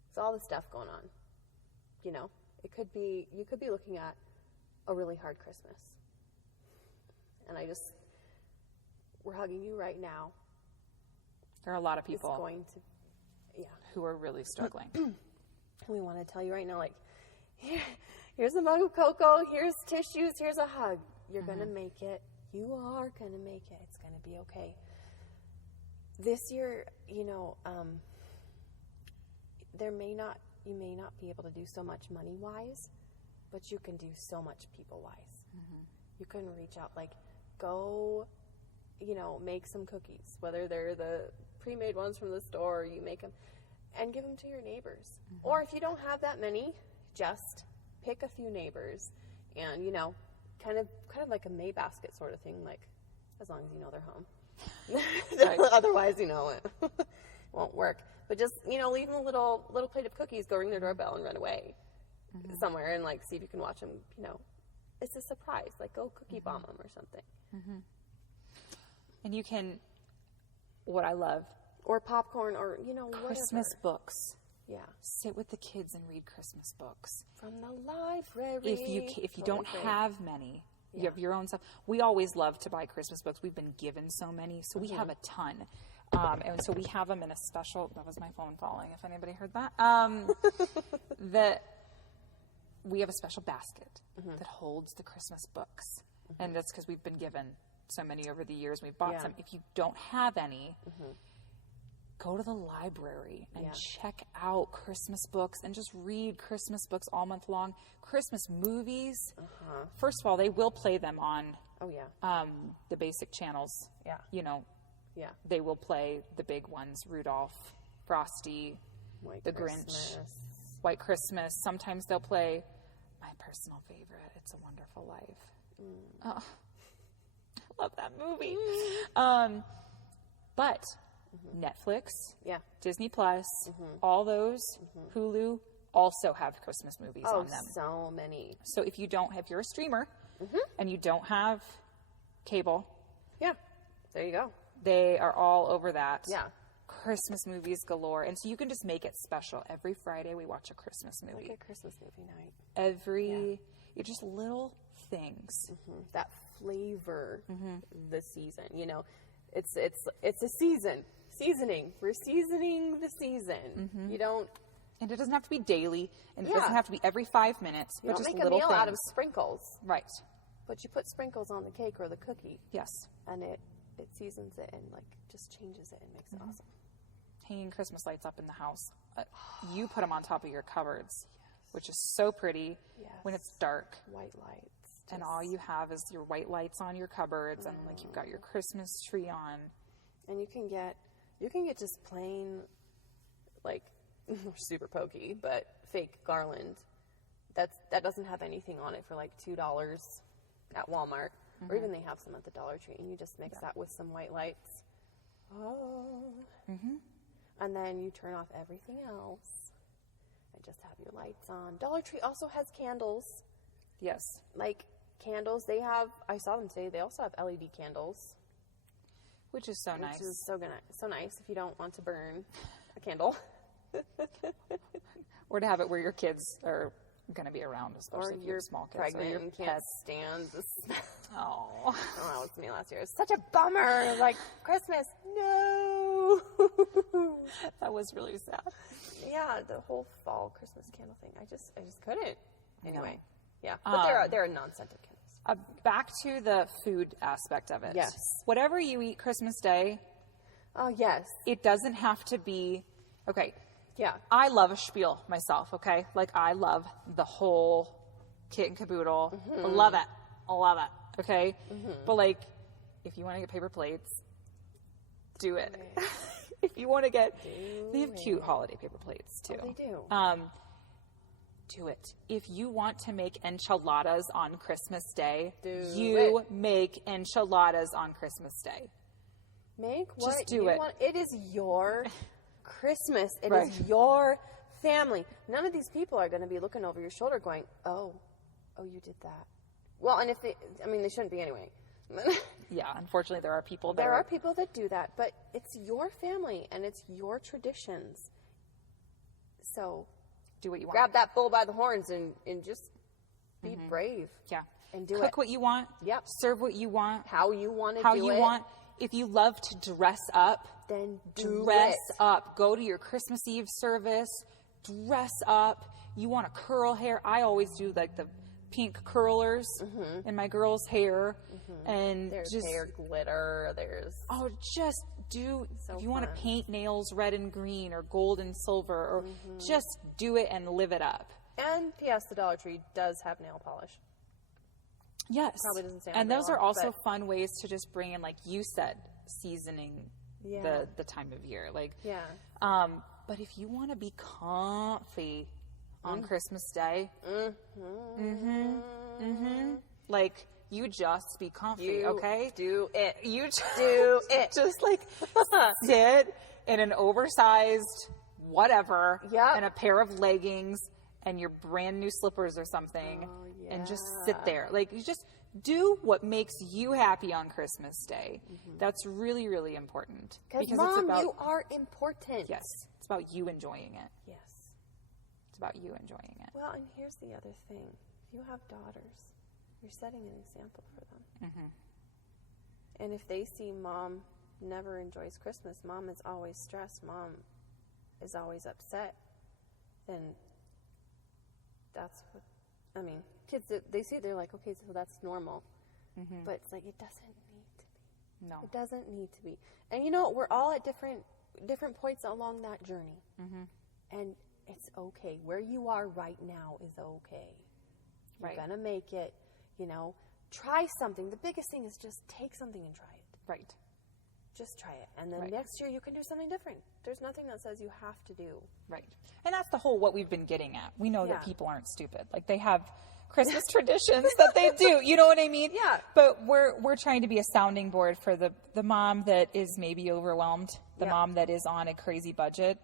It's all the stuff going on. You could be looking at a really hard Christmas. And we're hugging you right now. There are a lot of people It's going to, who are really struggling. We want to tell you right now, like, here's a mug of cocoa, here's tissues, here's a hug. You're going to make it. You are going to make it. It's going to be okay. This year, you may not be able to do so much money-wise, but you can do so much people-wise. You can reach out, like, go, make some cookies, whether they're the pre-made ones from the store or you make them, and give them to your neighbors. Or if you don't have that many, just pick a few neighbors and, kind of like a May basket sort of thing, like, as long as you know they're home. Otherwise, it won't work. But just, leave them a little plate of cookies, go ring their doorbell and run away somewhere and, like, see if you can watch them, It's a surprise. Like, go cookie bomb them or something. And you can, what I love, or popcorn or, Christmas whatever. books. Yeah. Sit with the kids and read Christmas books. From the library. If you don't have many, you have your own stuff. We always love to buy Christmas books. We've been given so many, so we have a ton. And so we have them in a special, that was my phone falling, if anybody heard that. That we have a special basket that holds the Christmas books. And that's because we've been given so many over the years. We've bought some. If you don't have any, go to the library and Yeah. check out Christmas books and just read Christmas books all month long. Christmas movies. First of all, they will play them on Oh, yeah. the basic channels. Yeah. You know, Yeah. they will play the big ones, Rudolph, Frosty, White The Christmas. Grinch, White Christmas. Sometimes they'll play my personal favorite, It's a Wonderful Life. Oh, I love that movie. But Netflix, Yeah. Disney Plus, all those, Hulu, also have Christmas movies Oh, on them. so many. So if you're a streamer and you don't have cable, Yeah. There you go. they are all over that. Yeah. Christmas movies galore. And so you can just make it special. Every Friday we watch a Christmas movie. Like a Christmas movie night. You're just little things. That flavor, the season, you know, it's a seasoning. We're seasoning the season. You don't, And it doesn't have to be daily, and it Yeah. doesn't have to be every 5 minutes, you but don't just make a little meal things. out of sprinkles, Right. but you put sprinkles on the cake or the cookie, Yes. and it seasons it and like just changes it and makes it awesome. Hanging Christmas lights up in the house. You put them on top of your cupboards, which is so pretty when it's dark. White lights. And all you have is your white lights on your cupboards, and like you've got your Christmas tree on. And you can get just plain, like, super pokey, but fake garland. That doesn't have anything on it for like $2 at Walmart, or even they have some at the Dollar Tree, and you just mix that with some white lights. Oh. And then you turn off everything else and just have your lights on. Dollar Tree also has candles. Yes. Like candles, I saw them today. They also have LED candles. Which is so nice. Which is so nice if you don't want to burn a candle. Or to have it where your kids are going to be around, especially Or if you you're have small kids. pregnant Or your and can't pets. stand the smell. Oh. I don't know, it was me last year. It's such a bummer. Like, Christmas, no. That was really sad. Yeah, the whole fall Christmas candle thing. I just couldn't. Anyway, yeah. But there are non-scented candles. Back to the food aspect of it. Yes. Whatever you eat Christmas Day, Oh, yes. it doesn't have to be, okay, Yeah. I love a spiel myself, okay? Like, I love the whole kit and caboodle. I love it, okay? But, like, if you want to get paper plates, do it. If you want to get, they have cute holiday paper plates, too. Oh, they do. Do it. If you want to make enchiladas on Christmas Day, Do make enchiladas on Christmas Day. Make what Just do you it. want. It is your Christmas. It is Right. your family. None of these people are going to be looking over your shoulder going, oh, you did that. Well, and they shouldn't be anyway. Yeah, unfortunately, there are people that There are people that do that, but it's your family and it's your traditions. So do what you want. grab that bull by the horns and just be brave. Yeah. And do Cook it. what you want. Yep. Serve what you want. How you want to How do you it. want. If you love to dress up, Then do dress it. up. Go to your Christmas Eve service. Dress up. You want to curl hair. I always do like the pink curlers in my girls' hair. And There's just hair glitter. There's just do, So if you want to fun. paint nails red and green or gold and silver, or just do it and live it up. And P.S. the Dollar Tree does have nail polish. Yes. Probably doesn't sound and very those are long, also but- fun ways to just bring in, like you said, seasoning Yeah. the time of year. Like, Yeah. but if you want to be comfy on Christmas Day, like, you just be comfy, You okay? do it. You just, Do it. just like sit in an oversized whatever Yep. and a pair of leggings and your brand new slippers or something and just sit there. Like, you just do what makes you happy on Christmas Day. That's really, really important. Because it's Mom, about, you are important. yes, it's about you enjoying it. Yes. It's about you enjoying it. Well, and here's the other thing. If you have daughters, you're setting an example for them. And if they see Mom never enjoys Christmas, Mom is always stressed, Mom is always upset, then that's what, kids, they see, they're like, okay, so that's normal. But it's like, it doesn't need to be. No. It doesn't need to be. And you know, we're all at different different points along that journey. And it's okay. Where you are right now is okay. You're going to make it, try something. The biggest thing is just take something and try it. Right. Just try it. And then next year you can do something different. There's nothing that says you have to do. Right. And that's the whole what we've been getting at. We know that people aren't stupid. Like, they have Christmas traditions that they do. You know what I mean? Yeah. But we're trying to be a sounding board for the mom that is maybe overwhelmed, the mom that is on a crazy budget,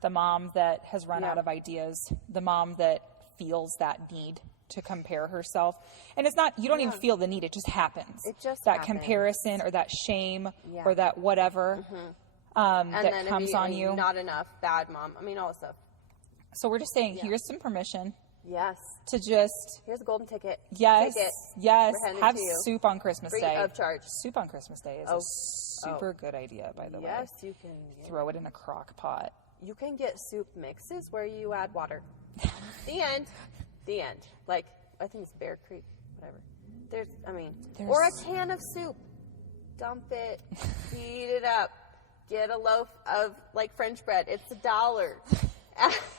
the mom that has run out of ideas, the mom that feels that need to compare herself. And it's not, you don't even feel the need, it just happens. It just that happens. Comparison or that shame or that whatever and that then comes on you. Not enough, bad mom. I mean, all this stuff. So we're just saying, here's some permission. Yes. To just... Here's a golden ticket. Yes. Take it. Yes. Have to you. soup on Christmas Free Day. of charge. Soup on Christmas Day is a super good idea, by the way. Yes, you can. Throw it in a crock pot. You can get soup mixes where you add water. The end. The end. Like, I think it's Bear Creek, whatever. Or a can of soup. Dump it. Heat it up. Get a loaf of, French bread. It's $1.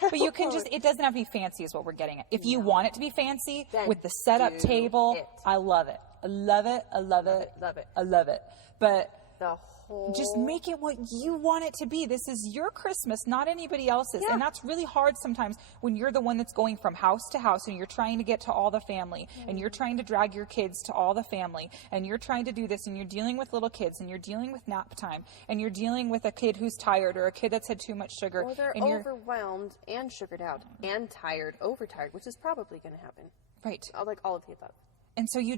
But you can just, it doesn't have to be fancy is what we're getting at. If you want it to be fancy then with the setup table, I love it. I love it. I love it. Love it. I love it. But the whole... just make it what you want it to be. This is your Christmas, not anybody else's. Yeah. And that's really hard sometimes when you're the one that's going from house to house and you're trying to get to all the family and you're trying to drag your kids to all the family and you're trying to do this and you're dealing with little kids and you're dealing with nap time and you're dealing with a kid who's tired or a kid that's had too much sugar. Or they're and overwhelmed and sugared out and tired, overtired, which is probably going to happen. Right. Like all of the above. And so you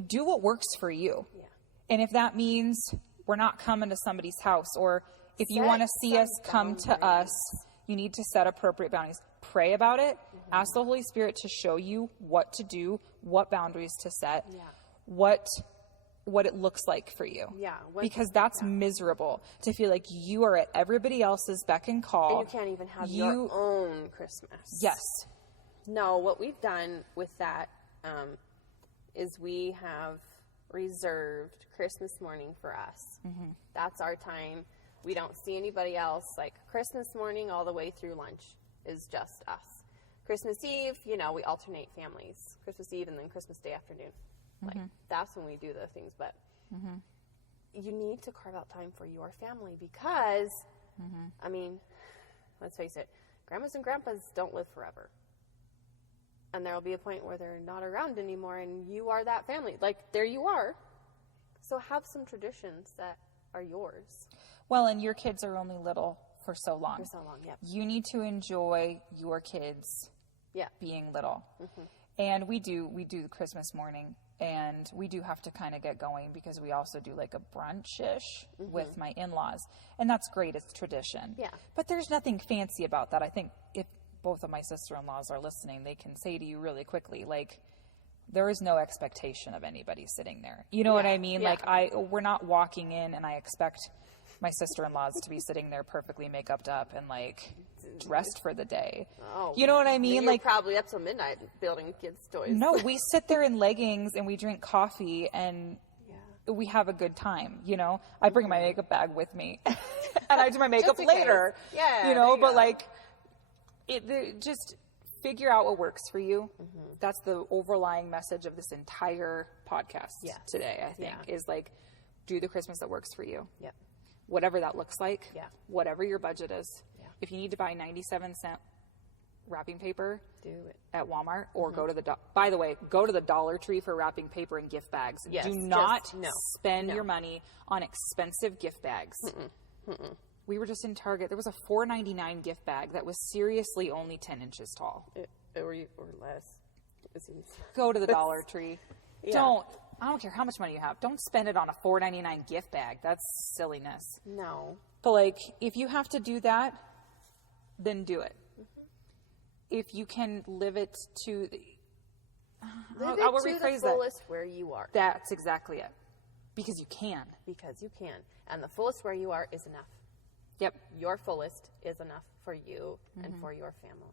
do what works for you. Yeah. And if that means we're not coming to somebody's house, or if you want to see us come to us, you need to set appropriate boundaries. Pray about it. Ask the Holy Spirit to show you what to do, what boundaries to set, what it looks like for you. Yeah. Because that's miserable to feel like you are at everybody else's beck and call. And you can't even have your own Christmas. Yes. No, what we've done with that is we have reserved Christmas morning for us. That's our time. We don't see anybody else. Like, Christmas morning all the way through lunch is just us. Christmas Eve, we alternate families. Christmas Eve and then Christmas Day afternoon. Like, that's when we do the things. But you need to carve out time for your family because, let's face it, grandmas and grandpas don't live forever. And there will be a point where they're not around anymore, and you are that family. Like, there you are. So have some traditions that are yours. Well, and your kids are only little for so long. For so long, yep. You need to enjoy your kids being little. And we do the Christmas morning, and we do have to kind of get going because we also do like a brunch-ish with my in-laws. And that's great. It's tradition. Yeah. But there's nothing fancy about that. I think if both of my sister-in-laws are listening, they can say to you really quickly, like, there is no expectation of anybody sitting there. You know what I mean? Yeah. Like, we're not walking in and I expect my sister-in-laws to be sitting there perfectly make-uped up and, like, dressed for the day. Oh. You know what I mean? You're like, probably up till midnight building kids' toys. no, we sit there in leggings and we drink coffee and we have a good time, I bring my makeup bag with me and I do my makeup later. Case. Yeah. But like, just figure out what works for you. That's the overlying message of this entire podcast today, I think, is like, do the Christmas that works for you. Yeah. Whatever that looks like. Yeah. Whatever your budget is. Yeah. If you need to buy 97-cent wrapping paper, do it at Walmart, or go to the Dollar Tree for wrapping paper and gift bags. Yes, do not no. spend your money on expensive gift bags. We were just in Target. There was a $4.99 gift bag that was seriously only 10 inches tall. Or less. Go to the Dollar Tree. Yeah. I don't care how much money you have. Don't spend it on a $4.99 gift bag. That's silliness. No. But like, if you have to do that, then do it. If you can live it to the... Live I will it to rephrase the fullest where you are. That's exactly it. Because you can. Because you can. And the fullest where you are is enough. Yep. Your fullest is enough for you and for your family.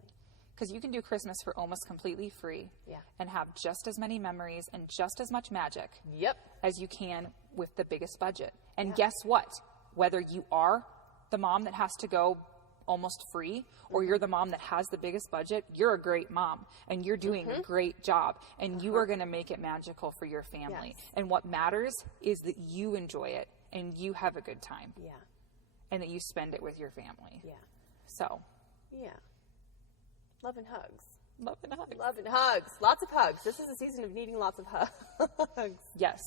Because you can do Christmas for almost completely free. Yeah. And have just as many memories and just as much magic Yep. as you can with the biggest budget. And guess what? whether you are the mom that has to go almost free, or you're the mom that has the biggest budget, you're a great mom and you're doing a great job, and you are going to make it magical for your family. Yes. And what matters is that you enjoy it and you have a good time. Yeah. And that you spend it with your family. Yeah. So. Yeah. Love and hugs. Love and hugs. Love and hugs. Lots of hugs. This is a season of needing lots of hugs. Yes.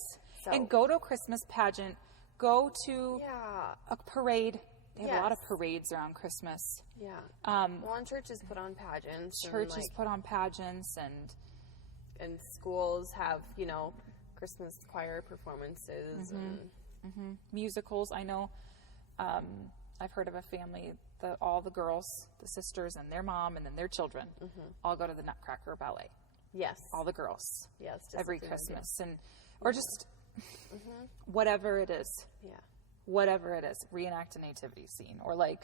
So. And go to a Christmas pageant. Go to a parade. They have a lot of parades around Christmas. Yeah. Well, and churches put on pageants. Churches put on pageants, and schools have, you know, Christmas choir performances and musicals. I know. I've heard of a family that all the girls, the sisters, and their mom, and then their children, all go to the Nutcracker Ballet. Yes. All the girls. Yes. Every Christmas, or just whatever it is. Yeah. Whatever it is, reenact a nativity scene, or try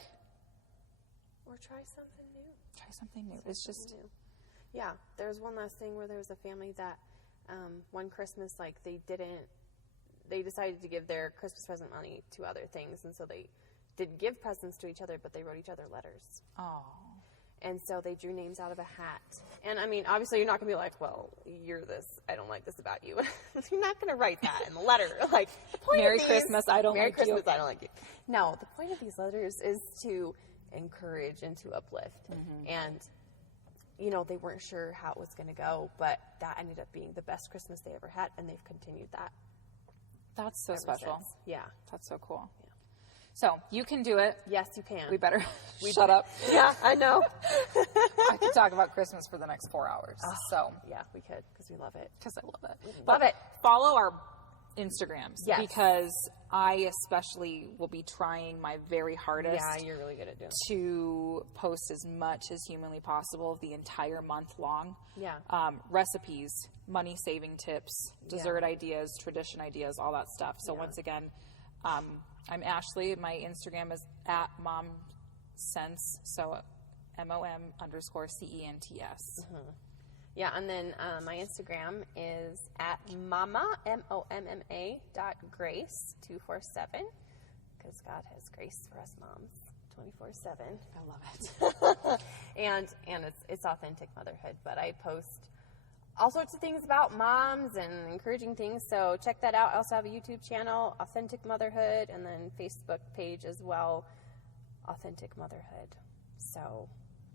something new. Try something new. It's just new. Yeah. There's one last thing where there was a family that one Christmas, like they decided to give their Christmas present money to other things, and so they didn't give presents to each other, but they wrote each other letters. Oh. And so they drew names out of a hat. And I mean, obviously you're not going to be like, well, you're this, I don't like this about you. You're not going to write that in the letter. Like, Merry Christmas, I don't like you. Merry Christmas, I don't like you. No, the point of these letters is to encourage and to uplift. And, you know, they weren't sure how it was going to go, but that ended up being the best Christmas they ever had, and they've continued that. That's so special. Since. Yeah. That's so cool. Yeah. So, you can do it. Yes, you can. We better shut up. Yeah, I know. I could talk about Christmas for the next 4 hours. So yeah, we could, because we love it. Because I love it. Love it. Follow our Instagrams. Yes. Because I especially will be trying my very hardest. Yeah, you're really good at doing it. To post as much as humanly possible the entire month long. Yeah. Recipes, money saving tips, dessert ideas, tradition ideas, all that stuff. So once again, I'm Ashley. My Instagram is @momsense. So MOM_CENTS. Yeah, and then my Instagram is @mama, MOMMA.grace247, because God has grace for us moms 24/7. I love it. and it's authentic motherhood, but I post all sorts of things about moms and encouraging things, so check that out. I also have a YouTube channel, Authentic Motherhood, and then Facebook page as well, Authentic Motherhood. So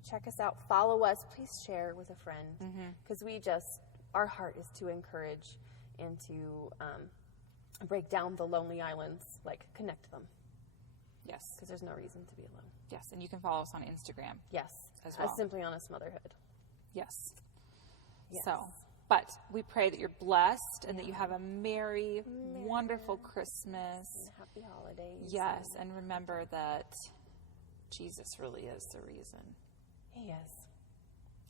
check us out, follow us, please share with a friend, because our heart is to encourage and to break down the lonely islands, like connect them. Yes. Because there's no reason to be alone. Yes, and you can follow us on Instagram. Yes. As well. Simply Honest Motherhood. Yes. Yes. So, but we pray that you're blessed and that you have a merry, wonderful Christmas. And happy holidays. Yes, and remember that Jesus really is the reason. He is.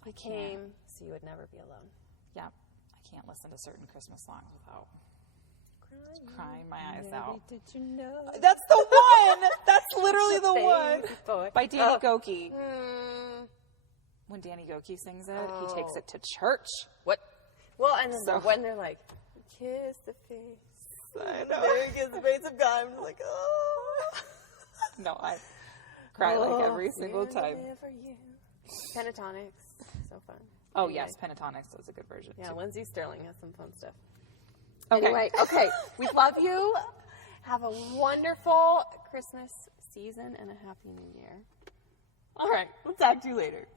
He came so you would never be alone. Yeah. I can't listen to certain Christmas songs without crying my eyes out. Did you know? That's the one! That's literally the one! By Danny Goki. When Danny Goki sings it, he takes it to church. What? Well, and then when they're like, kiss the face. I know. There kiss the face of God. I'm like, oh. No, I cry like every single time. Pentatonics. So fun. Oh, yes. Pentatonics is a good version. Yeah, too. Lindsay Sterling has some fun stuff. Okay. Anyway, okay. We love you. Have a wonderful Christmas season and a happy new year. All right. We'll talk to you later.